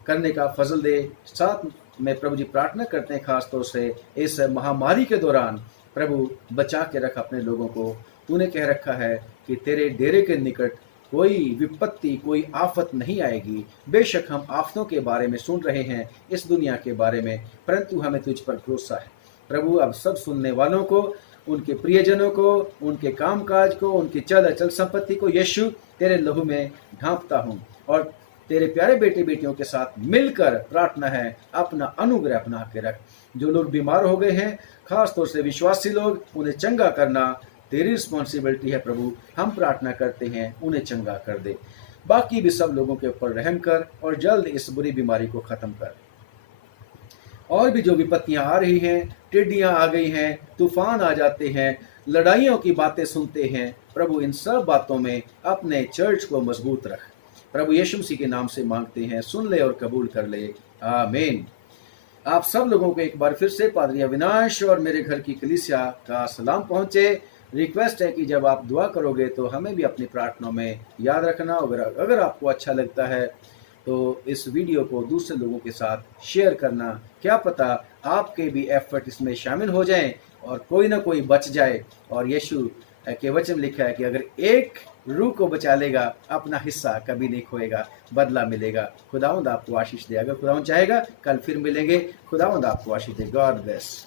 करने का फजल दे। साथ में प्रभु जी प्रार्थना करते हैं खास तौर से इस महामारी के दौरान प्रभु बचा के रख अपने लोगों को। तूने कह रखा है कि तेरे डेरे के निकट कोई विपत्ति, कोई आफत नहीं आएगी। बेशक हम आफतों के बारे में सुन रहे हैं, इस दुनिया के बारे में, परंतु हमें तुझ पर भरोसा है। प्रभु अब सब सुनने वालों को, उनके प्रियजनों को, उनके कामकाज को, उनकी चल अचल संपत्ति को यीशु तेरे लहू में ढांपता हूँ और तेरे प्यारे बेटे बेटियों के साथ मिलकर प्रार्थना है अपना अनुग्रह अपना के रख। जो लोग बीमार हो गए हैं, खास तौर से विश्वासी लोग, उन्हें चंगा करना तेरी रिस्पॉन्सिबिलिटी है प्रभु। हम प्रार्थना करते हैं उन्हें चंगा कर दे। बाकी भी सब लोगों के ऊपर रहम कर और जल्द इस बुरी बीमारी को खत्म कर। और भी जो विपत्तियां आ रही हैं, टिड्डियां आ गई हैं, तूफान आ जाते हैं, लड़ाइयों की बातें सुनते हैं, प्रभु इन सब बातों में अपने चर्च को मजबूत रख। प्रभु यीशु मसीह के नाम से मांगते हैं, सुन ले और कबूल कर ले, आमीन। आप सब लोगों को एक बार फिर से पादरी अविनाश और मेरे घर की कलीसिया का सलाम पहुंचे। रिक्वेस्ट है कि जब आप दुआ करोगे तो हमें भी अपनी प्रार्थनाओं में याद रखना। अगर आपको अच्छा लगता है तो इस वीडियो को दूसरे लोगों के साथ शेयर करना। क्या पता आपके भी एफर्ट इसमें शामिल हो जाएं और कोई ना कोई बच जाए। और यीशु के वचन लिखा है कि अगर एक रूह को बचा लेगा अपना हिस्सा कभी नहीं खोएगा, बदला मिलेगा। खुदावंद आपको आशीष दे। अगर खुदावंद चाहेगा कल फिर मिलेंगे। खुदावंद आपको आशीष दे। God bless.